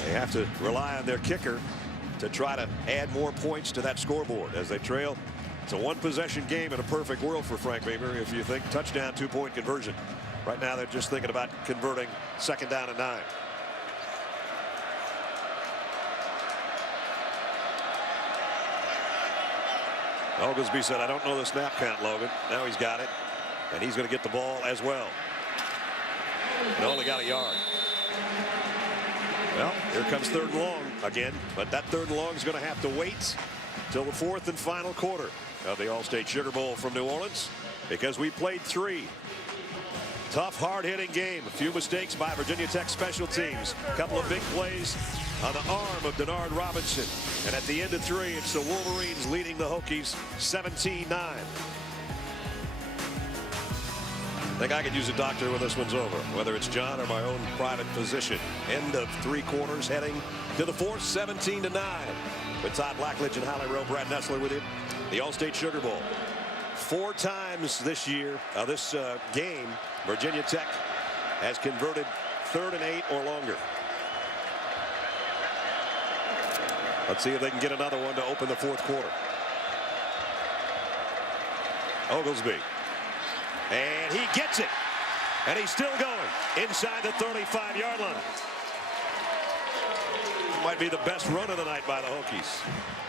they have to rely on their kicker to try to add more points to that scoreboard as they trail. It's a 1-possession game in a perfect world for Frank Beamer if you think touchdown, 2-point conversion. Right now they're just thinking about converting 2nd down and 9. Oglesby said, I don't know the snap count, Logan. Now he's got it, and he's going to get the ball as well. And only got a yard. Well, here comes 3rd and long again, but that 3rd and long is going to have to wait till the 4th and final quarter of the Allstate Sugar Bowl from New Orleans, because we played 3. Tough, hard-hitting game. A few mistakes by Virginia Tech special teams. A couple of big plays on the arm of Denard Robinson. And at the end of 3, it's the Wolverines leading the Hokies 17-9. I think I could use a doctor when this one's over, whether it's John or my own private physician. End of 3 quarters, heading to the 4th, 17-9. With Todd Blackledge and Holly Rowe, Brad Nessler with you. The Allstate Sugar Bowl. 4 times this year, this game, Virginia Tech has converted 3rd and 8 or longer. Let's see if they can get another one to open the 4th quarter. Oglesby. And he gets it. And he's still going inside the 35-yard line. Might be the best run of the night by the Hokies.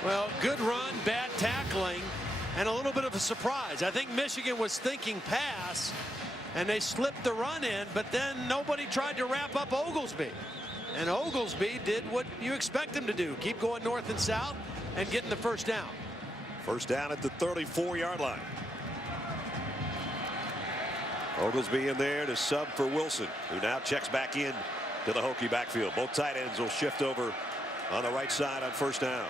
Well, good run, bad tackling, and a little bit of a surprise. I think Michigan was thinking pass, and they slipped the run in, but then nobody tried to wrap up Oglesby. And Oglesby did what you expect him to do. Keep going north and south and getting the first down. First down at the 34-yard line. Oglesby in there to sub for Wilson, who now checks back in to the Hokie backfield. Both tight ends will shift over on the right side on first down.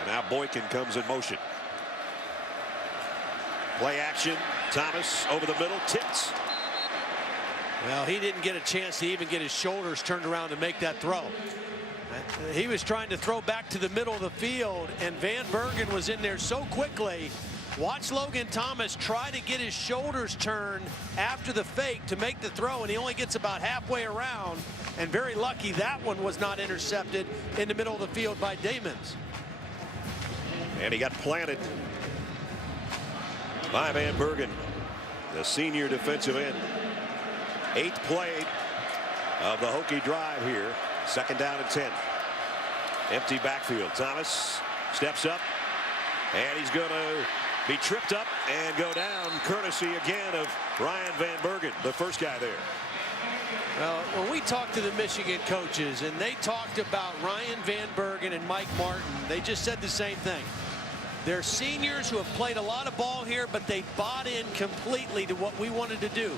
And now Boykin comes in motion. Play action. Thomas over the middle, tips. Well, he didn't get a chance to even get his shoulders turned around to make that throw. He was trying to throw back to the middle of the field, and Van Bergen was in there so quickly. Watch Logan Thomas try to get his shoulders turned after the fake to make the throw, and he only gets about halfway around, and very lucky that one was not intercepted in the middle of the field by Damons. And he got planted by Van Bergen, the senior defensive end. 8th play of the Hokie drive here. 2nd down and 10. Empty backfield. Thomas steps up, and he's going to be tripped up and go down, courtesy again of Ryan Van Bergen, the first guy there. Well, when we talked to the Michigan coaches and they talked about Ryan Van Bergen and Mike Martin, they just said the same thing. They're seniors who have played a lot of ball here, but they bought in completely to what we wanted to do.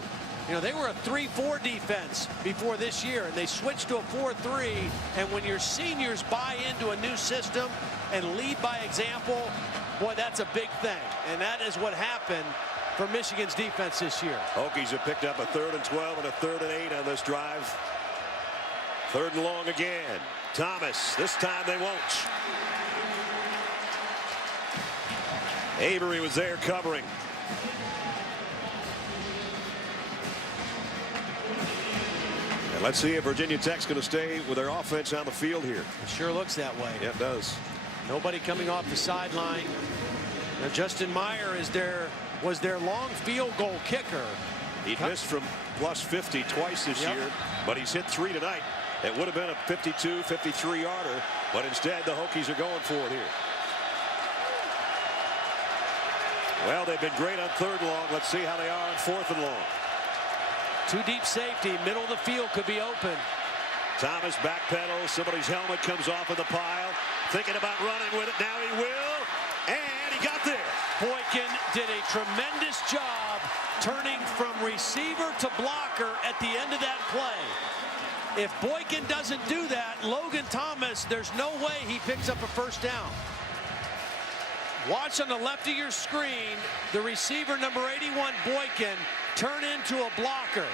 You know, they were a 3-4 defense before this year, and they switched to a 4-3. And when your seniors buy into a new system and lead by example, boy, that's a big thing. And that is what happened for Michigan's defense this year. Hokies have picked up a 3rd and 12 and a 3rd and 8 on this drive. 3rd and long again. Thomas, this time they won't. Avery was there covering. And let's see if Virginia Tech's going to stay with their offense on the field here. It sure looks that way. Yeah, it does. Nobody coming off the sideline. Now Justin Meyer was their long field goal kicker. He missed from plus 50 twice this year, but he's hit 3 tonight. It would have been a 52, 53-yarder, but instead the Hokies are going for it here. Well, they've been great on 3rd and long. Let's see how they are on 4th and long. 2 deep safety, middle of the field could be open. Thomas backpedals. Somebody's helmet comes off of the pile. Thinking about running with it. Now he will. And he got there. Boykin did a tremendous job turning from receiver to blocker at the end of that play. If Boykin doesn't do that, Logan Thomas, there's no way he picks up a 1st down. Watch on the left of your screen, the receiver number 81, Boykin, turn into a blocker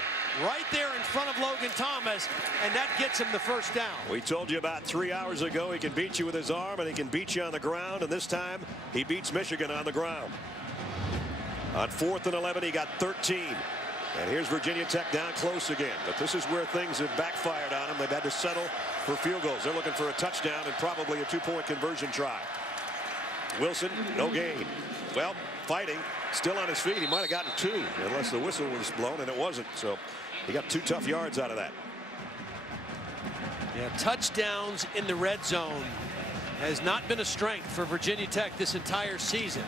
right there in front of Logan Thomas, and that gets him the 1st down. We told you about 3 hours ago he can beat you with his arm and he can beat you on the ground, and this time he beats Michigan on the ground. On 4th and 11 he got 13. And here's Virginia Tech down close again. But this is where things have backfired on them. They've had to settle for field goals. They're looking for a touchdown and probably a 2-point conversion try. Wilson, no gain. Well, fighting, still on his feet. He might have gotten 2 unless the whistle was blown, and it wasn't. So he got 2 tough yards out of that. Yeah, touchdowns in the red zone has not been a strength for Virginia Tech this entire season.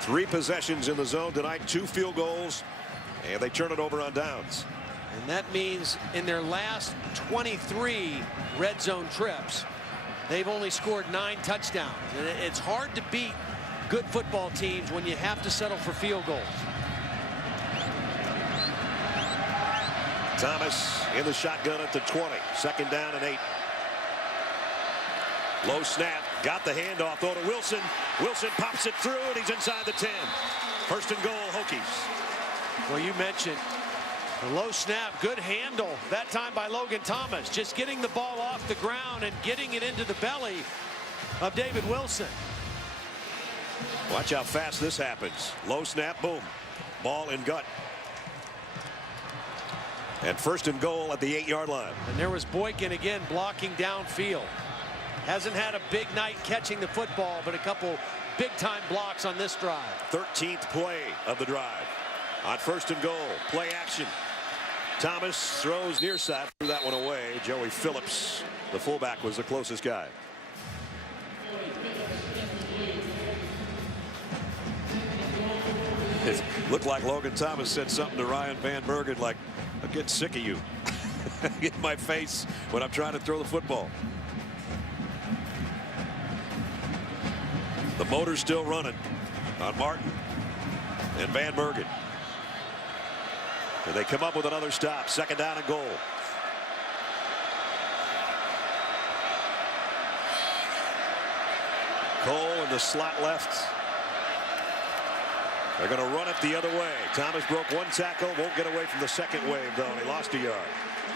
3 possessions in the zone tonight, 2 field goals, and they turn it over on downs. And that means in their last 23 red zone trips, they've only scored 9 touchdowns. And it's hard to beat good football teams when you have to settle for field goals. Thomas in the shotgun at the 20. 2nd down and 8. Low snap. Got the handoff though to Wilson. Wilson pops it through and he's inside the 10. 1st and goal, Hokies. Well, you mentioned the low snap. Good handle that time by Logan Thomas. Just getting the ball off the ground and getting it into the belly of David Wilson. Watch how fast this happens. Low snap, boom. Ball in gut. And 1st and goal at the 8-yard line. And there was Boykin again blocking downfield. Hasn't had a big night catching the football, but a couple big-time blocks on this drive. 13th play of the drive. On 1st and goal, play action. Thomas throws near side, threw that one away. Joey Phillips, the fullback, was the closest guy. It looked like Logan Thomas said something to Ryan Van Bergen like, I'm getting sick of you in my face when I'm trying to throw the football. The motor's still running on Martin and Van Bergen. And they come up with another stop. 2nd down and goal. Cole in the slot left. They're going to run it the other way. Thomas broke 1 tackle. Won't get away from the 2nd wave, though. And he lost a yard.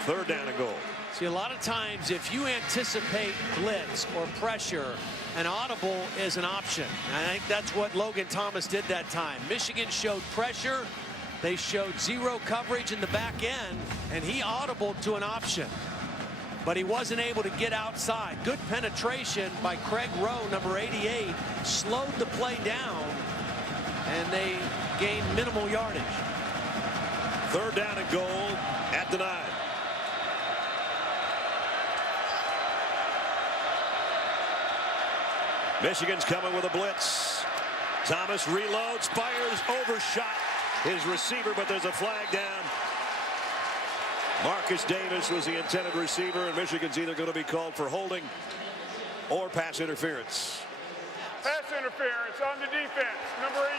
3rd down and goal. See, a lot of times if you anticipate blitz or pressure, an audible is an option. I think that's what Logan Thomas did that time. Michigan showed pressure. They showed 0 coverage in the back end, and he audibled to an option. But he wasn't able to get outside. Good penetration by Craig Rowe, number 88, slowed the play down, and they gained minimal yardage. 3rd down and goal at the 9. Michigan's coming with a blitz. Thomas reloads, fires, overshot his receiver, but there's a flag down. Marcus Davis was the intended receiver, and Michigan's either going to be called for holding or pass interference. Pass interference on the defense, number 18.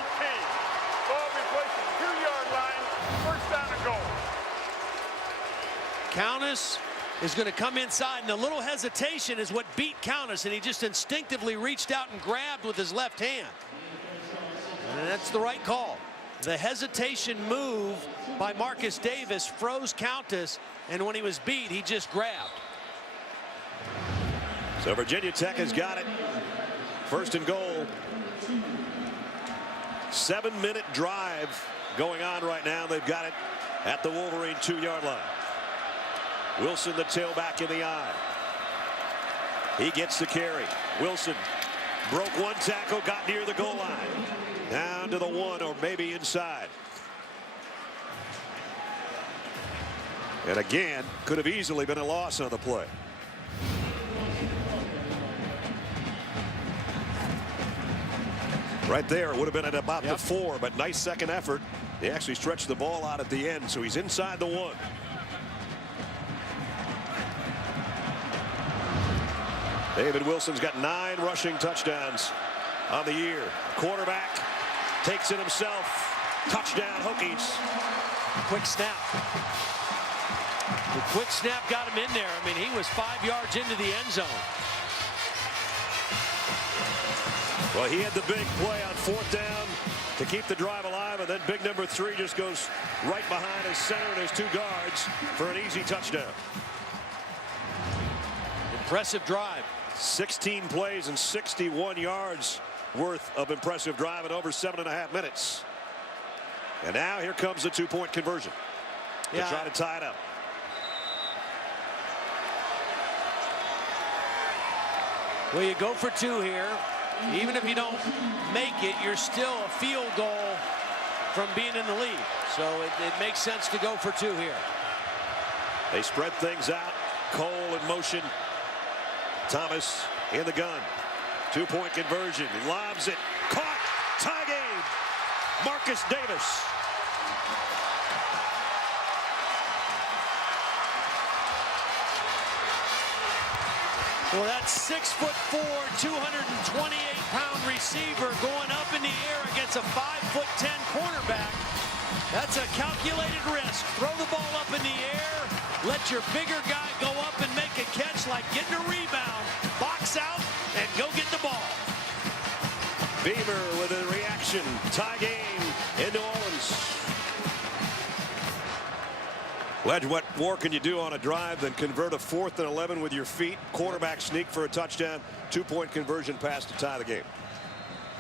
Ball be placed at the 2-yard line. 1st down and goal. Countess is going to come inside, and a little hesitation is what beat Countess, and he just instinctively reached out and grabbed with his left hand. And that's the right call. The hesitation move by Marcus Davis froze Countess, and when he was beat, he just grabbed. So Virginia Tech has got it. 1st and goal. 7-minute drive going on right now. They've got it at the Wolverine 2-yard line. Wilson, the tailback, in the eye. He gets the carry. Wilson broke one tackle, got near the goal line. Down to the 1 or maybe inside. And again, could have easily been a loss on the play. Right there, it would have been at about the 4, but nice second effort. He actually stretched the ball out at the end, so he's inside the 1. David Wilson's got 9 rushing touchdowns on the year. Quarterback takes it himself. Touchdown, Hokies. Quick snap. The quick snap got him in there. I mean, he was 5 yards into the end zone. Well, he had the big play on 4th down to keep the drive alive, and then big number 3 just goes right behind his center and his 2 guards for an easy touchdown. Impressive drive. 16 plays and 61 yards worth of impressive drive in over 7.5 minutes. And now here comes the 2-point conversion to try to tie it up. Well, you go for 2 here. Even if you don't make it, you're still a field goal from being in the lead. So it makes sense to go for 2 here. They spread things out. Cole in motion. Thomas in the gun. 2-point conversion. Lobs it. Caught. Tie game. Marcus Davis. Well, that's 6'4", 228-pound receiver going up in the air against a 5'10" cornerback. That's a calculated risk. Throw the ball up in the air. Let your bigger guy go up and make a catch like getting a rebound. Box out and go get the ball. Beamer with a reaction. Tie game in New Orleans. Ledge, what more can you do on a drive than convert a 4th and 11 with your feet? Quarterback sneak for a touchdown. 2-point conversion pass to tie the game.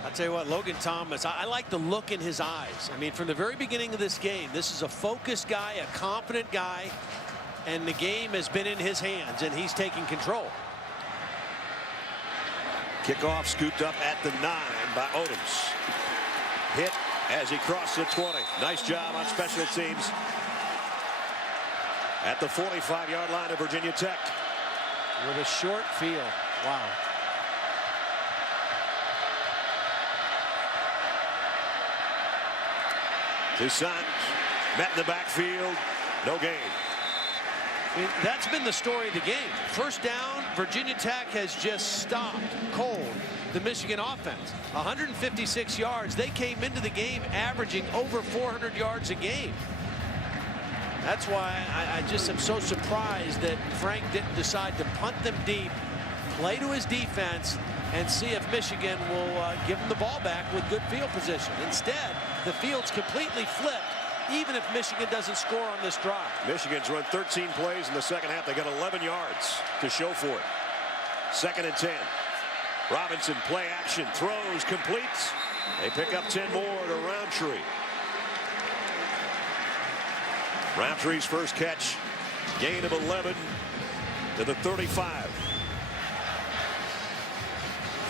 I'll tell you what, Logan Thomas, I like the look in his eyes. I mean, from the very beginning of this game, this is a focused guy, a confident guy, and the game has been in his hands, and he's taking control. Kickoff scooped up at the 9 by Odoms. Hit as he crossed the 20. Nice job on special teams. At the 45-yard line of Virginia Tech. With a short field. Wow. Toussaint met in the backfield. No gain. I mean, that's been the story of the game. First down, Virginia Tech has just stopped cold the Michigan offense. 156 yards. They came into the game averaging over 400 yards a game. That's why I just am so surprised that Frank didn't decide to punt them deep, play to his defense, and see if Michigan will give him the ball back with good field position. Instead, the field's completely flipped, even if Michigan doesn't score on this drive. Michigan's run 13 plays in the second half. They got 11 yards to show for it. 2nd and 10. Robinson, play action, throws, completes. They pick up 10 more to Roundtree. Roundtree's first catch, gain of 11 to the 35.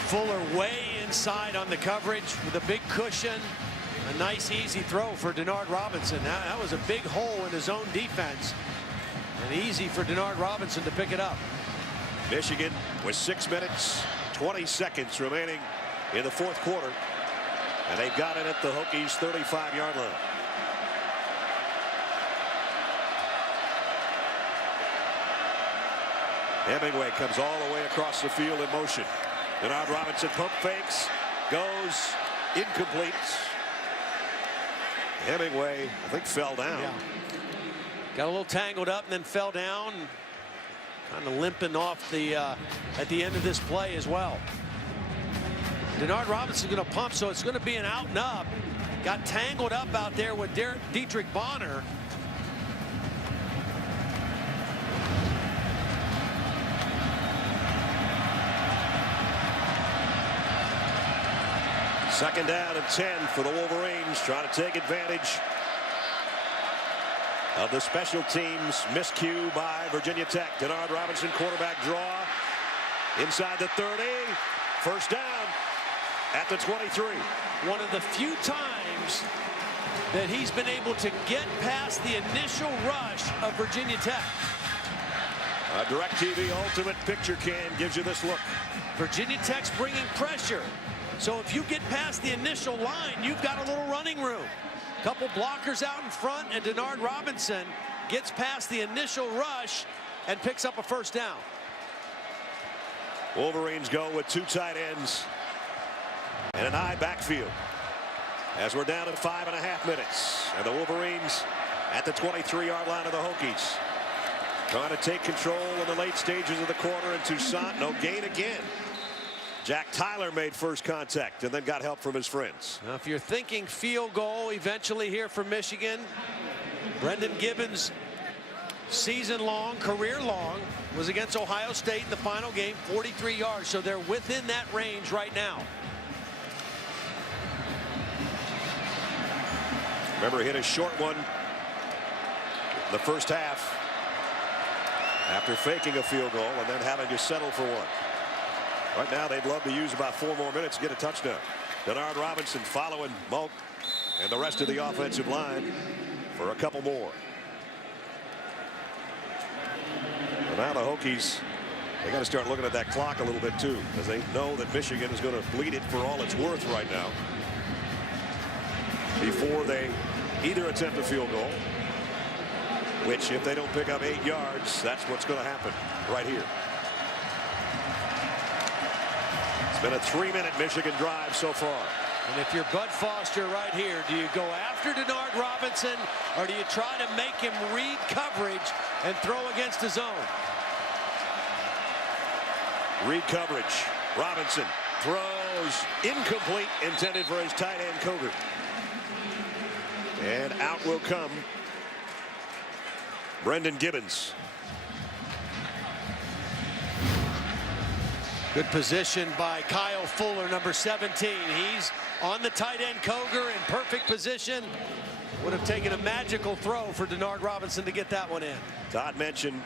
Fuller way inside on the coverage with a big cushion. A nice easy throw for Denard Robinson. That was a big hole in his own defense. And easy for Denard Robinson to pick it up. Michigan with 6 minutes, 20 seconds remaining in the 4th quarter. And they've got it at the Hokies' 35-yard line. Hemingway comes all the way across the field in motion. Denard Robinson pump fakes, goes incomplete. Hemingway, I think, fell down. Yeah. Got a little tangled up and then fell down. Kind of limping off the at the end of this play as well. Denard Robinson's going to pump, so it's going to be an out and up. Got tangled up out there with Dietrich Bonner. Second down and 10 for the Wolverines, trying to take advantage of the special teams miscue by Virginia Tech. Denard Robinson, quarterback draw inside the 30. First down at the 23. One of the few times that he's been able to get past the initial rush of Virginia Tech. A DirecTV Ultimate Picture Cam gives you this look. Virginia Tech's bringing pressure. So if you get past the initial line, you've got a little running room. Couple blockers out in front, and Denard Robinson gets past the initial rush and picks up a first down. Wolverines go with 2 tight ends and an eye backfield as we're down to 5.5 minutes, and the Wolverines at the 23-yard line of the Hokies trying to take control in the late stages of the quarter, and Toussaint, no gain again. Jack Tyler made first contact and then got help from his friends. Now, if you're thinking field goal eventually here for Michigan, Brendan Gibbons' season-long, career-long, was against Ohio State in the final game, 43 yards. So they're within that range right now. Remember, he hit a short one in the first half after faking a field goal and then having to settle for one. Right now, they'd love to use about 4 more minutes to get a touchdown. Denard Robinson following Mulk and the rest of the offensive line for a couple more. And now the Hokies, they got to start looking at that clock a little bit too, because they know that Michigan is going to bleed it for all it's worth right now before they either attempt a field goal, which if they don't pick up 8 yards, that's what's going to happen right here. It's been a 3-minute Michigan drive so far. And if you're Bud Foster right here, do you go after Denard Robinson, or do you try to make him read coverage and throw against the zone? Read coverage. Robinson throws incomplete, intended for his tight end Coger. And out will come Brendan Gibbons. Good position by Kyle Fuller, number 17. He's on the tight end Coger in perfect position. Would have taken a magical throw for Denard Robinson to get that one in. Todd mentioned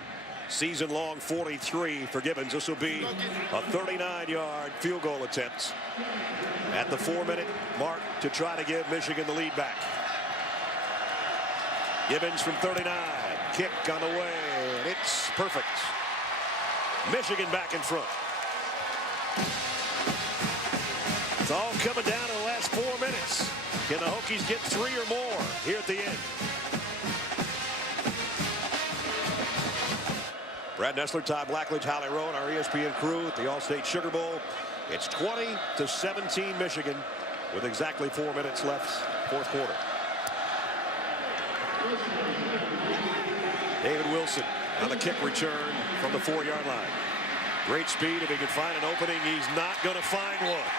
season-long 43 for Gibbons. This will be a 39-yard field goal attempt at the 4-minute mark to try to give Michigan the lead back. Gibbons from 39. Kick on the way, and it's perfect. Michigan back in front. It's all coming down to the last 4 minutes. Can the Hokies get 3 or more here at the end? Brad Nessler, Todd Blackledge, Holly Rowe, and our ESPN crew at the All-State Sugar Bowl. It's 20-17 Michigan with exactly 4 minutes left, fourth quarter. David Wilson on the kick return from the 4-yard line. Great speed. If he can find an opening, he's not going to find one.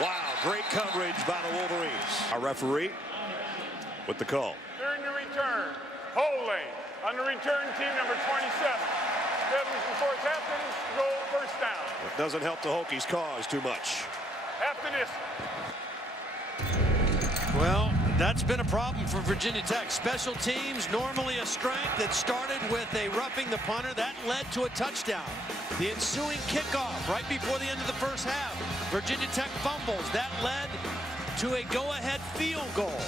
Wow, great coverage by the Wolverines. Our referee with the call. During the return, holding on the return team number 27. 7 before captain, goal, first down. It doesn't help the Hokies' cause too much. After this. Well, that's been a problem for Virginia Tech. Special teams, normally a strength that started with a roughing the punter. That led to a touchdown. The ensuing kickoff right before the end of the first half. Virginia Tech fumbles. That led to a go-ahead field goal.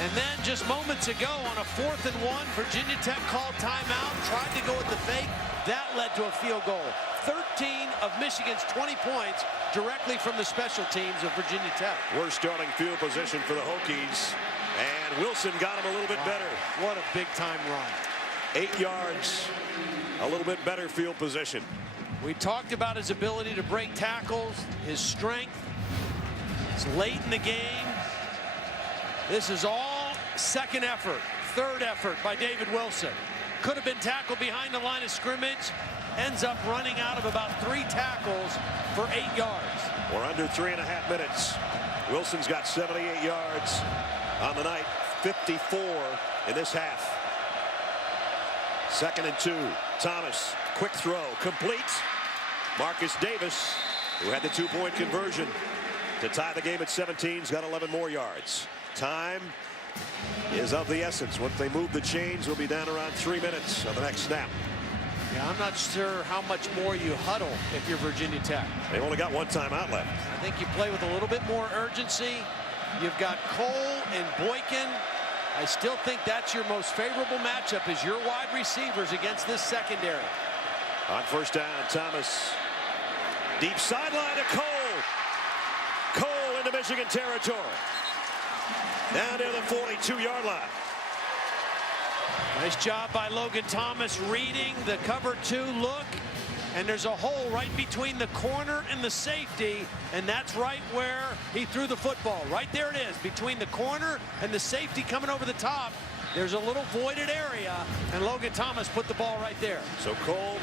And then just moments ago on a 4th and 1, Virginia Tech called timeout, tried to go with the fake. That led to a field goal. 13 of Michigan's 20 points directly from the special teams of Virginia Tech. Worst starting field position for the Hokies. And Wilson got him a little bit better. What a big-time run. 8 yards, a little bit better field position. We talked about his ability to break tackles, his strength. It's late in the game. This is all second effort, third effort by David Wilson. Could have been tackled behind the line of scrimmage. Ends up running out of about 3 tackles for 8 yards. We're under 3.5 minutes. Wilson's got 78 yards on the night, 54 in this half. 2nd and 2. Thomas, quick throw, complete. Marcus Davis, who had the 2-point conversion to tie the game at 17, has got 11 more yards. Time is of the essence. Once they move the chains, we'll be down around 3 minutes on the next snap. Yeah, I'm not sure how much more you huddle if you're Virginia Tech. They've only got one timeout left. I think you play with a little bit more urgency. You've got Cole and Boykin. I still think that's your most favorable matchup, is your wide receivers against this secondary. On first down, Thomas. Deep sideline to Cole. Cole into Michigan territory. Down near the 42-yard line. Nice job by Logan Thomas reading the cover 2 look. And there's a hole right between the corner and the safety, and that's right where he threw the football. Right there it is, between the corner and the safety coming over the top. There's a little voided area, and Logan Thomas put the ball right there. So Cole,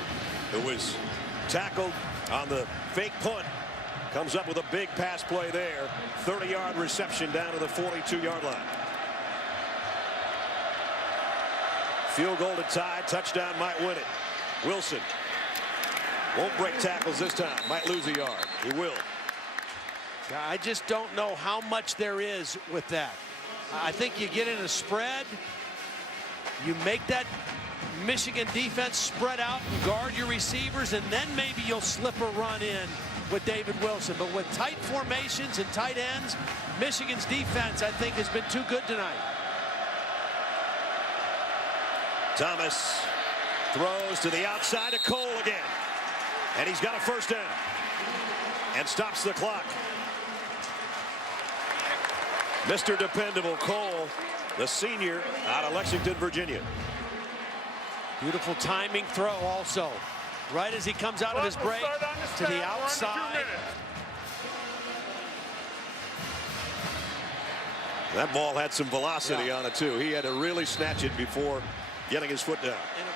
who was tackled on the fake punt, comes up with a big pass play there. 30-yard reception down to the 42-yard line. Field goal to tie. Touchdown might win it. Wilson won't break tackles this time. Might lose a yard. He will. I just don't know how much there is with that. I think you get in a spread. You make that Michigan defense spread out and guard your receivers, and then maybe you'll slip a run in with David Wilson. But with tight formations and tight ends, Michigan's defense, I think, has been too good tonight. Thomas throws to the outside to Cole again. And he's got a first down. And stops the clock. Mr. Dependable Cole, the senior out of Lexington, Virginia. Beautiful timing throw also. Right as he comes out of his break to the outside. That ball had some velocity on it too. He had to really snatch it before getting his foot down. And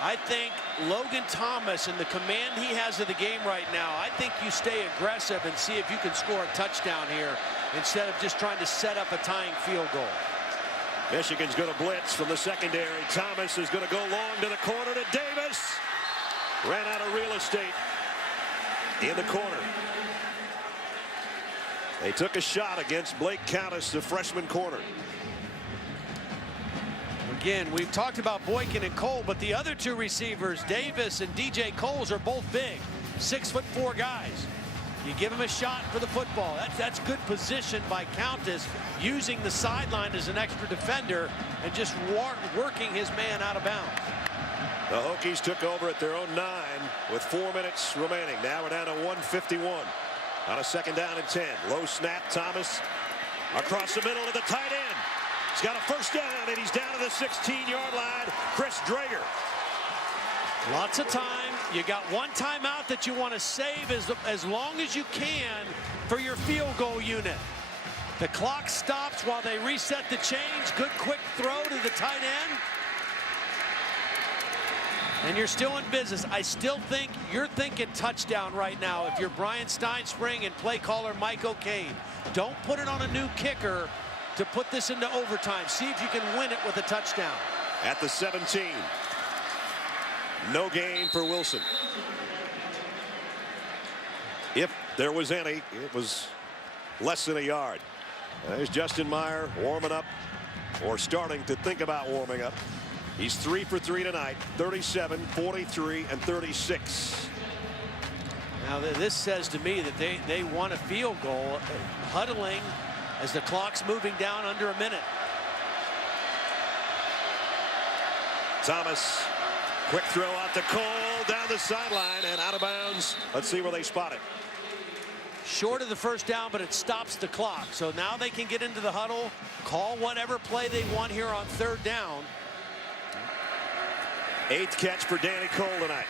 I think Logan Thomas and the command he has of the game right now, I think you stay aggressive and see if you can score a touchdown here instead of just trying to set up a tying field goal. Michigan's going to blitz from the secondary. Thomas is going to go long to the corner to Davis. Ran out of real estate in the corner. They took a shot against Blake Countess, the freshman corner. Again, we've talked about Boykin and Cole, but the other 2 receivers, Davis and DJ Coles, are both big, 6'4" guys. You give him a shot for the football. That's good position by Countess, using the sideline as an extra defender and just working his man out of bounds. The Hokies took over at their own 9 with 4 minutes remaining. Now we're down to 1:51 on a second down and 10. Low snap, Thomas across the middle to the tight end. He's got a first down, and he's down to the 16-yard line. Chris Drager. Lots of time. You got one timeout that you want to save as long as you can for your field goal unit. The clock stops while they reset the chains. Good quick throw to the tight end. And you're still in business. I still think you're thinking touchdown right now if you're Brian Steinspring and play caller Mike O'Kane. Don't put it on a new kicker to put this into overtime. See if you can win it with a touchdown. At the 17. No gain for Wilson. If there was any, it was less than a yard. There's Justin Meyer warming up, or starting to think about warming up. He's 3 for 3 tonight, 37, 43, and 36. Now this says to me that they want a field goal, huddling as the clock's moving down under a minute. Thomas, quick throw out to Cole, down the sideline and out of bounds. Let's see where they spot it. Short of the first down, but it stops the clock. So now they can get into the huddle, call whatever play they want here on 3rd down. 8th catch for Danny Cole tonight.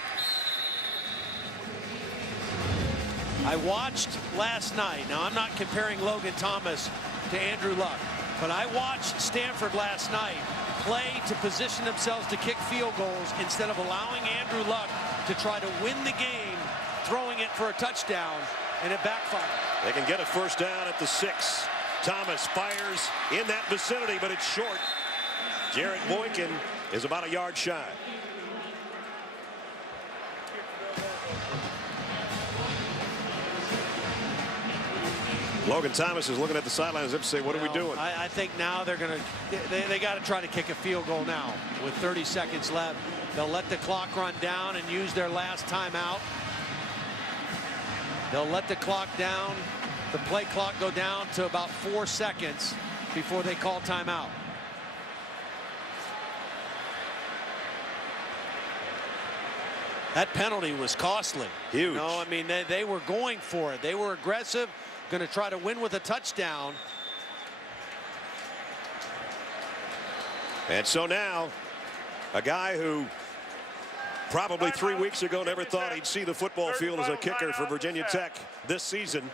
I watched last night. Now, I'm not comparing Logan Thomas to Andrew Luck, but I watched Stanford last night play to position themselves to kick field goals instead of allowing Andrew Luck to try to win the game, throwing it for a touchdown, and it backfired. They can get a first down at the 6. Thomas fires in that vicinity, but it's short. Jarrett Boykin is about a yard shy. Logan Thomas is looking at the sidelines and say, what are we doing? I think now they're going to, they got to try to kick a field goal now with 30 seconds left. They'll let the clock run down and use their last timeout. They'll let the clock down, the play clock go down to about 4 seconds before they call timeout. That penalty was costly. Huge. No, I mean, they were going for it. They were aggressive, going to try to win with a touchdown. And so now, a guy who probably 3 weeks ago never thought he'd see the football field as a kicker for Virginia Tech this season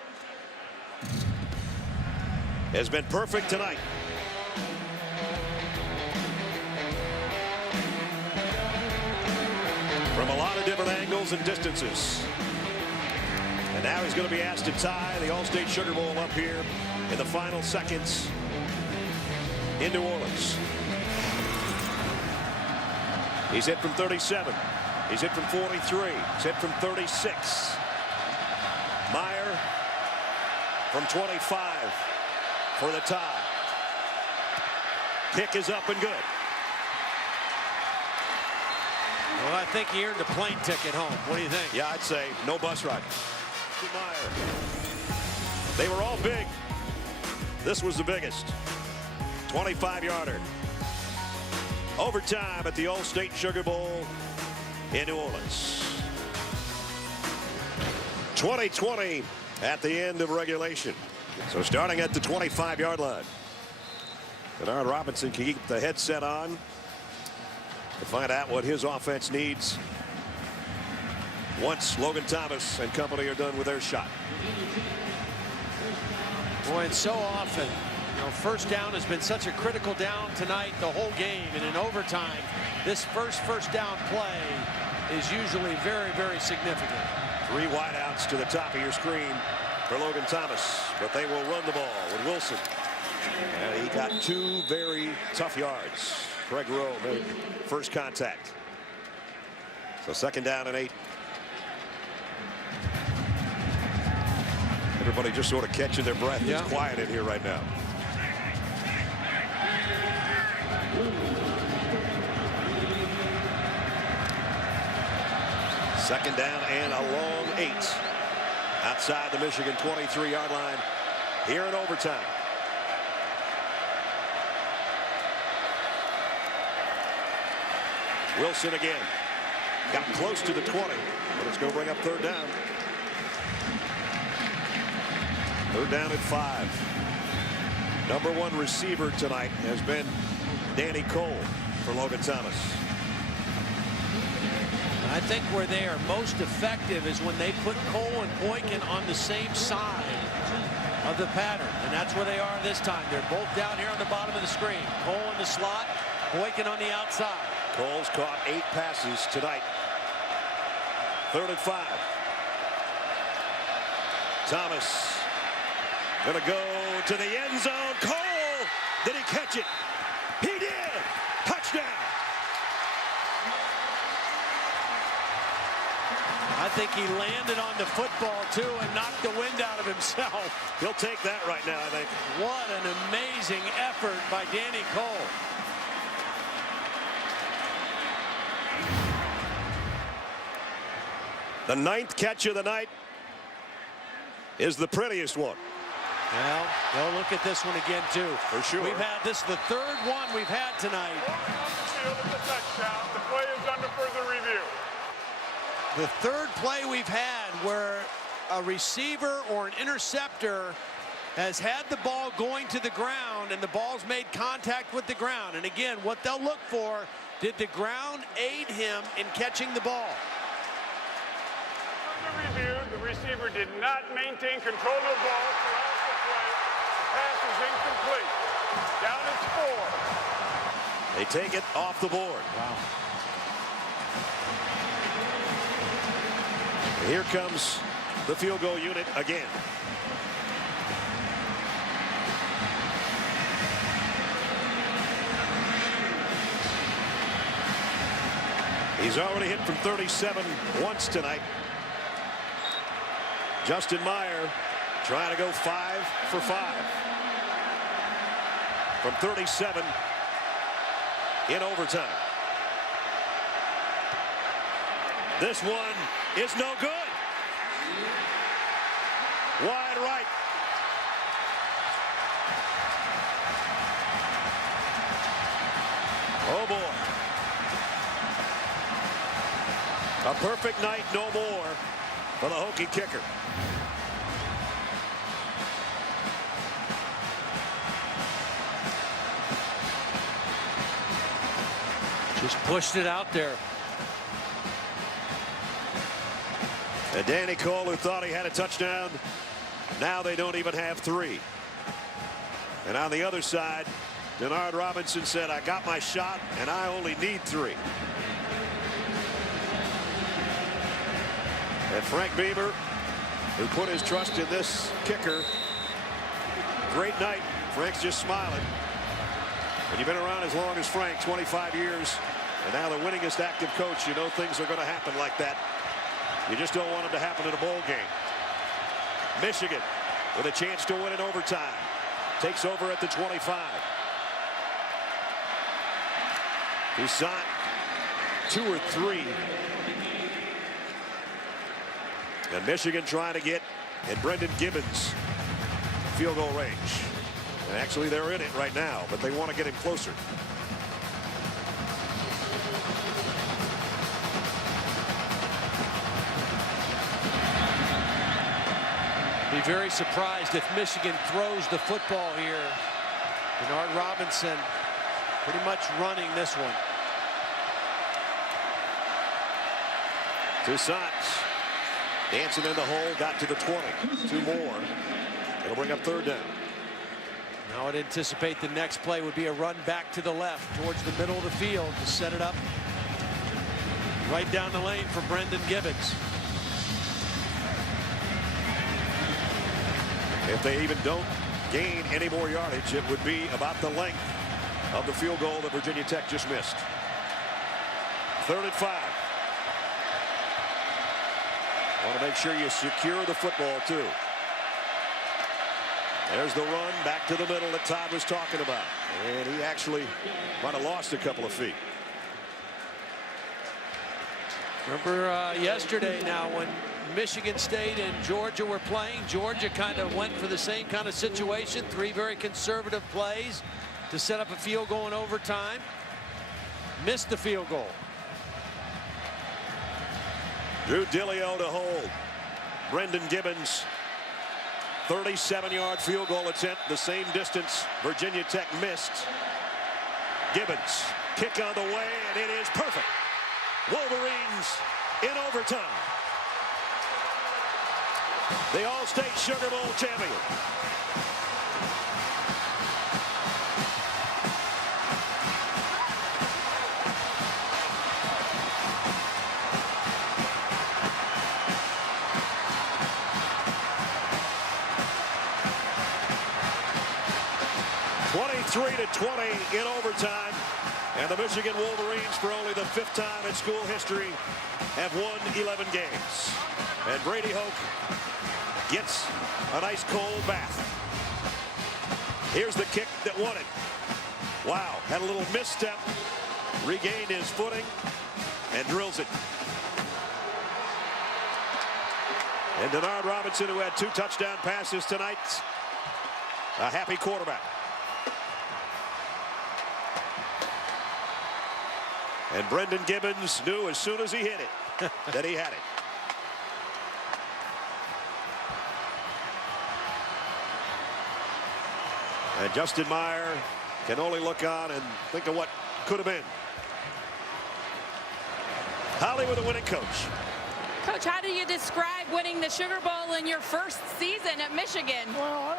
has been perfect tonight. From a lot of different angles and distances. And now he's going to be asked to tie the All-State Sugar Bowl up here in the final seconds in New Orleans. He's hit from 37. He's hit from 43. He's hit from 36. Meyer from 25 for the tie. Kick is up and good. Well, I think he earned a plane ticket home. What do you think? Yeah, I'd say no bus ride. Meyer. They were all big. This was the biggest. 25-yarder. Overtime at the All-State Sugar Bowl in New Orleans. 20-20 at the end of regulation. So starting at the 25-yard line. Denard Robinson can keep the headset on to find out what his offense needs once Logan Thomas and company are done with their shot. Boy, and so often, you know, first down has been such a critical down tonight, the whole game, and in overtime, this first down play is usually very, very significant. 3 wideouts to the top of your screen for Logan Thomas, but they will run the ball with Wilson. And he got 2 very tough yards. Craig Rowe made first contact. So 2nd down and 8. Everybody just sort of catching their breath. Yeah. It's quiet in here right now. Second down and a long 8 outside the Michigan 23-yard line here in overtime. Wilson again. Got close to the 20, but it's going to bring up 3rd down. 3rd down and 5. Number 1 receiver tonight has been Danny Cole for Logan Thomas. I think where they are most effective is when they put Cole and Boykin on the same side of the pattern, and that's where they are this time. They're both down here on the bottom of the screen. Cole in the slot, Boykin on the outside. Cole's caught 8 passes tonight. 3rd and 5. Thomas gonna go to the end zone. Cole, did he catch it? He did. Touchdown. I think he landed on the football too and knocked the wind out of himself. He'll take that right now, I think. What an amazing effort by Danny Cole. The 9th catch of the night is the prettiest one. Well, they'll look at this one again too. For sure. We've had this, the 3rd one we've had tonight. Field is a touchdown. The play is under further review. The 3rd play we've had where a receiver or an interceptor has had the ball going to the ground and the ball's made contact with the ground. And again, what they'll look for, did the ground aid him in catching the ball? Under review, the receiver did not maintain control of the ball throughout the play. The pass is incomplete. Down it's 4. They take it off the board. Wow. Here comes the field goal unit again. He's already hit from 37 once tonight. Justin Meyer trying to go 5 for 5 from 37 in overtime. This one is no good. Wide right. Oh boy. A perfect night, no more, for the Hokie kicker. Just pushed it out there. And Danny Cole, who thought he had a touchdown, now they don't even have 3. And on the other side, Denard Robinson said, I got my shot and I only need 3. And Frank Beamer, who put his trust in this kicker, great night. Frank's just smiling. When you've been around as long as Frank, 25 years, and now the winningest active coach, you know things are going to happen like that. You just don't want them to happen in a bowl game. Michigan with a chance to win in overtime. Takes over at the 25. Toussaint, 2 or 3. And Michigan trying to get in Brendan Gibbons' field goal range. And actually they're in it right now, but they want to get him closer. Be very surprised if Michigan throws the football here. Denard Robinson pretty much running this one. Toussaint dancing in the hole, got to the 20. 2 more. It'll bring up 3rd down. Now I'd anticipate the next play would be a run back to the left towards the middle of the field to set it up right down the lane for Brendan Gibbons. If they even don't gain any more yardage, it would be about the length of the field goal that Virginia Tech just missed. 3rd and 5. Want to make sure you secure the football too. There's the run back to the middle that Todd was talking about. And he actually might have lost a couple of feet. Remember yesterday now when Michigan State and Georgia were playing, Georgia kind of went for the same kind of situation. 3 very conservative plays to set up a field goal in overtime. Missed the field goal. Drew Dillio to hold. Brendan Gibbons, 37-yard field goal attempt, the same distance Virginia Tech missed. Gibbons, kick on the way, and it is perfect. Wolverines in overtime. The All-State Sugar Bowl champion. (23-20) in overtime, and the Michigan Wolverines, for only the 5th time in school history, have won 11 games. And Brady Hoke gets a nice cold bath. Here's the kick that won it. Wow, had a little misstep, regained his footing, and drills it. And Denard Robinson, who had 2 touchdown passes tonight, a happy quarterback. And Brendan Gibbons knew as soon as he hit it that he had it. And Justin Meyer can only look on and think of what could have been. Holly with a winning coach. Coach, how do you describe winning the Sugar Bowl in your first season at Michigan? Well,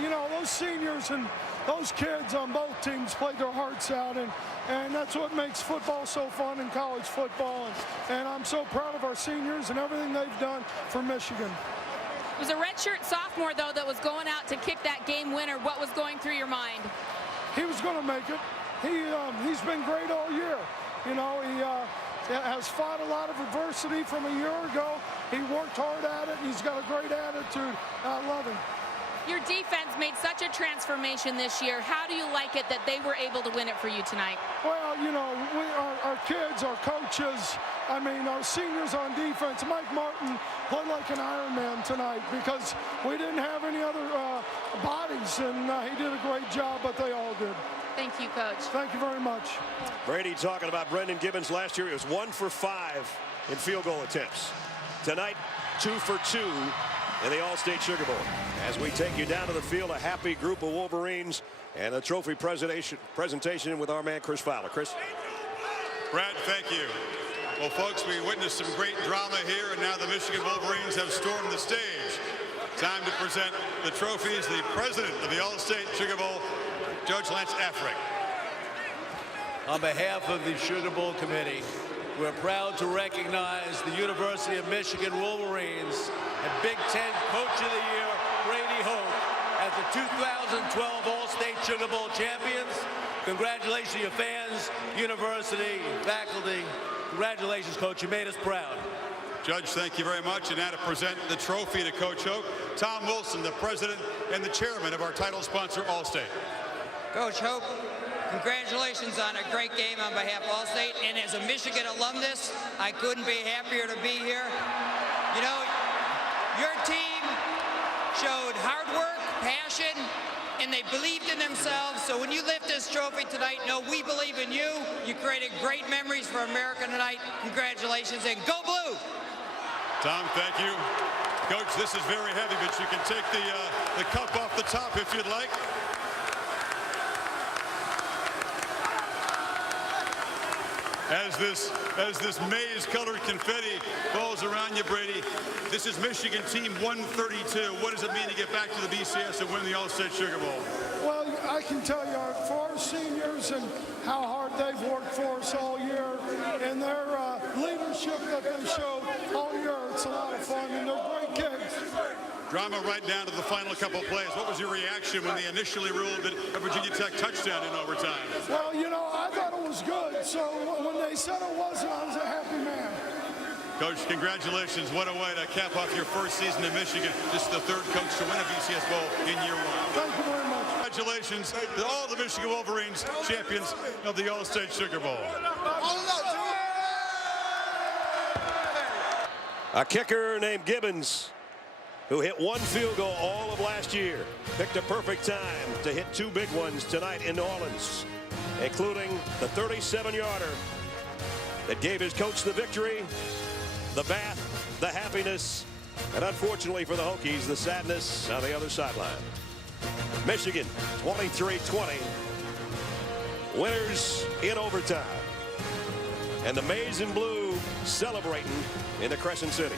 you know, those seniors and those kids on both teams played their hearts out, and that's what makes football so fun in college football. And I'm so proud of our seniors and everything they've done for Michigan. It was a redshirt sophomore, though, that was going out to kick that game winner. What was going through your mind? He was going to make it. He's been great all year. You know, has fought a lot of adversity from a year ago. He worked hard at it, and he's got a great attitude. I love him. Your defense made such a transformation this year. How do you like it that they were able to win it for you tonight? Well, you know, our kids, our coaches, I mean, our seniors on defense, Mike Martin played like an Iron Man tonight because we didn't have any other bodies, and he did a great job, but they all did. Thank you, Coach. Thank you very much. Brady talking about Brendan Gibbons last year. He was 1 for 5 in field goal attempts. Tonight, 2 for 2 in the All-State Sugar Bowl. As we take you down to the field, a happy group of Wolverines and a trophy presentation with our man Chris Fowler. Chris. Brad, thank you. Well, folks, we witnessed some great drama here, and now the Michigan Wolverines have stormed the stage. Time to present the trophies. The president of the All-State Sugar Bowl, Judge Lance Afric. On behalf of the Sugar Bowl Committee, we're proud to recognize the University of Michigan Wolverines and Big Ten Coach of the Year, Brady Hoke, as the 2012 All-State Sugar Bowl champions. Congratulations to your fans, university, faculty. Congratulations, Coach. You made us proud. Judge, thank you very much. And now to present the trophy to Coach Hoke, Tom Wilson, the president and the chairman of our title sponsor, All-State. Coach Hoke, congratulations on a great game on behalf of All-State. And as a Michigan alumnus, I couldn't be happier to be here. You know, your team showed hard work, passion, and they believed in themselves. So when you lift this trophy tonight, know we believe in you. You created great memories for America tonight. Congratulations, and go blue. Tom, thank you. Coach, this is very heavy, but you can take the cup off the top if you'd like. As this maize-colored confetti falls around you, Brady, this is Michigan Team 132. What does it mean to get back to the BCS and win the All-State Sugar Bowl? Well, I can tell you, for our seniors and how hard they've worked for us all year and their leadership that they showed all year, it's a lot of fun, and they're great kids. Drama right down to the final couple plays. What was your reaction when they initially ruled a Virginia Tech touchdown in overtime? Well, you know, I thought it was good. So when they said it wasn't, I was a happy man. Coach, congratulations. What a way to cap off your first season in Michigan. Just the third coach to win a BCS Bowl in year 1. Thank you very much. Congratulations to all the Michigan Wolverines, champions of the All-State Sugar Bowl. A kicker named Gibbons, who hit 1 field goal all of last year, picked a perfect time to hit 2 big ones tonight in New Orleans, including the 37-yarder that gave his coach the victory, the bath, the happiness, and unfortunately for the Hokies, the sadness on the other sideline. Michigan 23-20, winners in overtime, and the maize and blue celebrating in the Crescent City.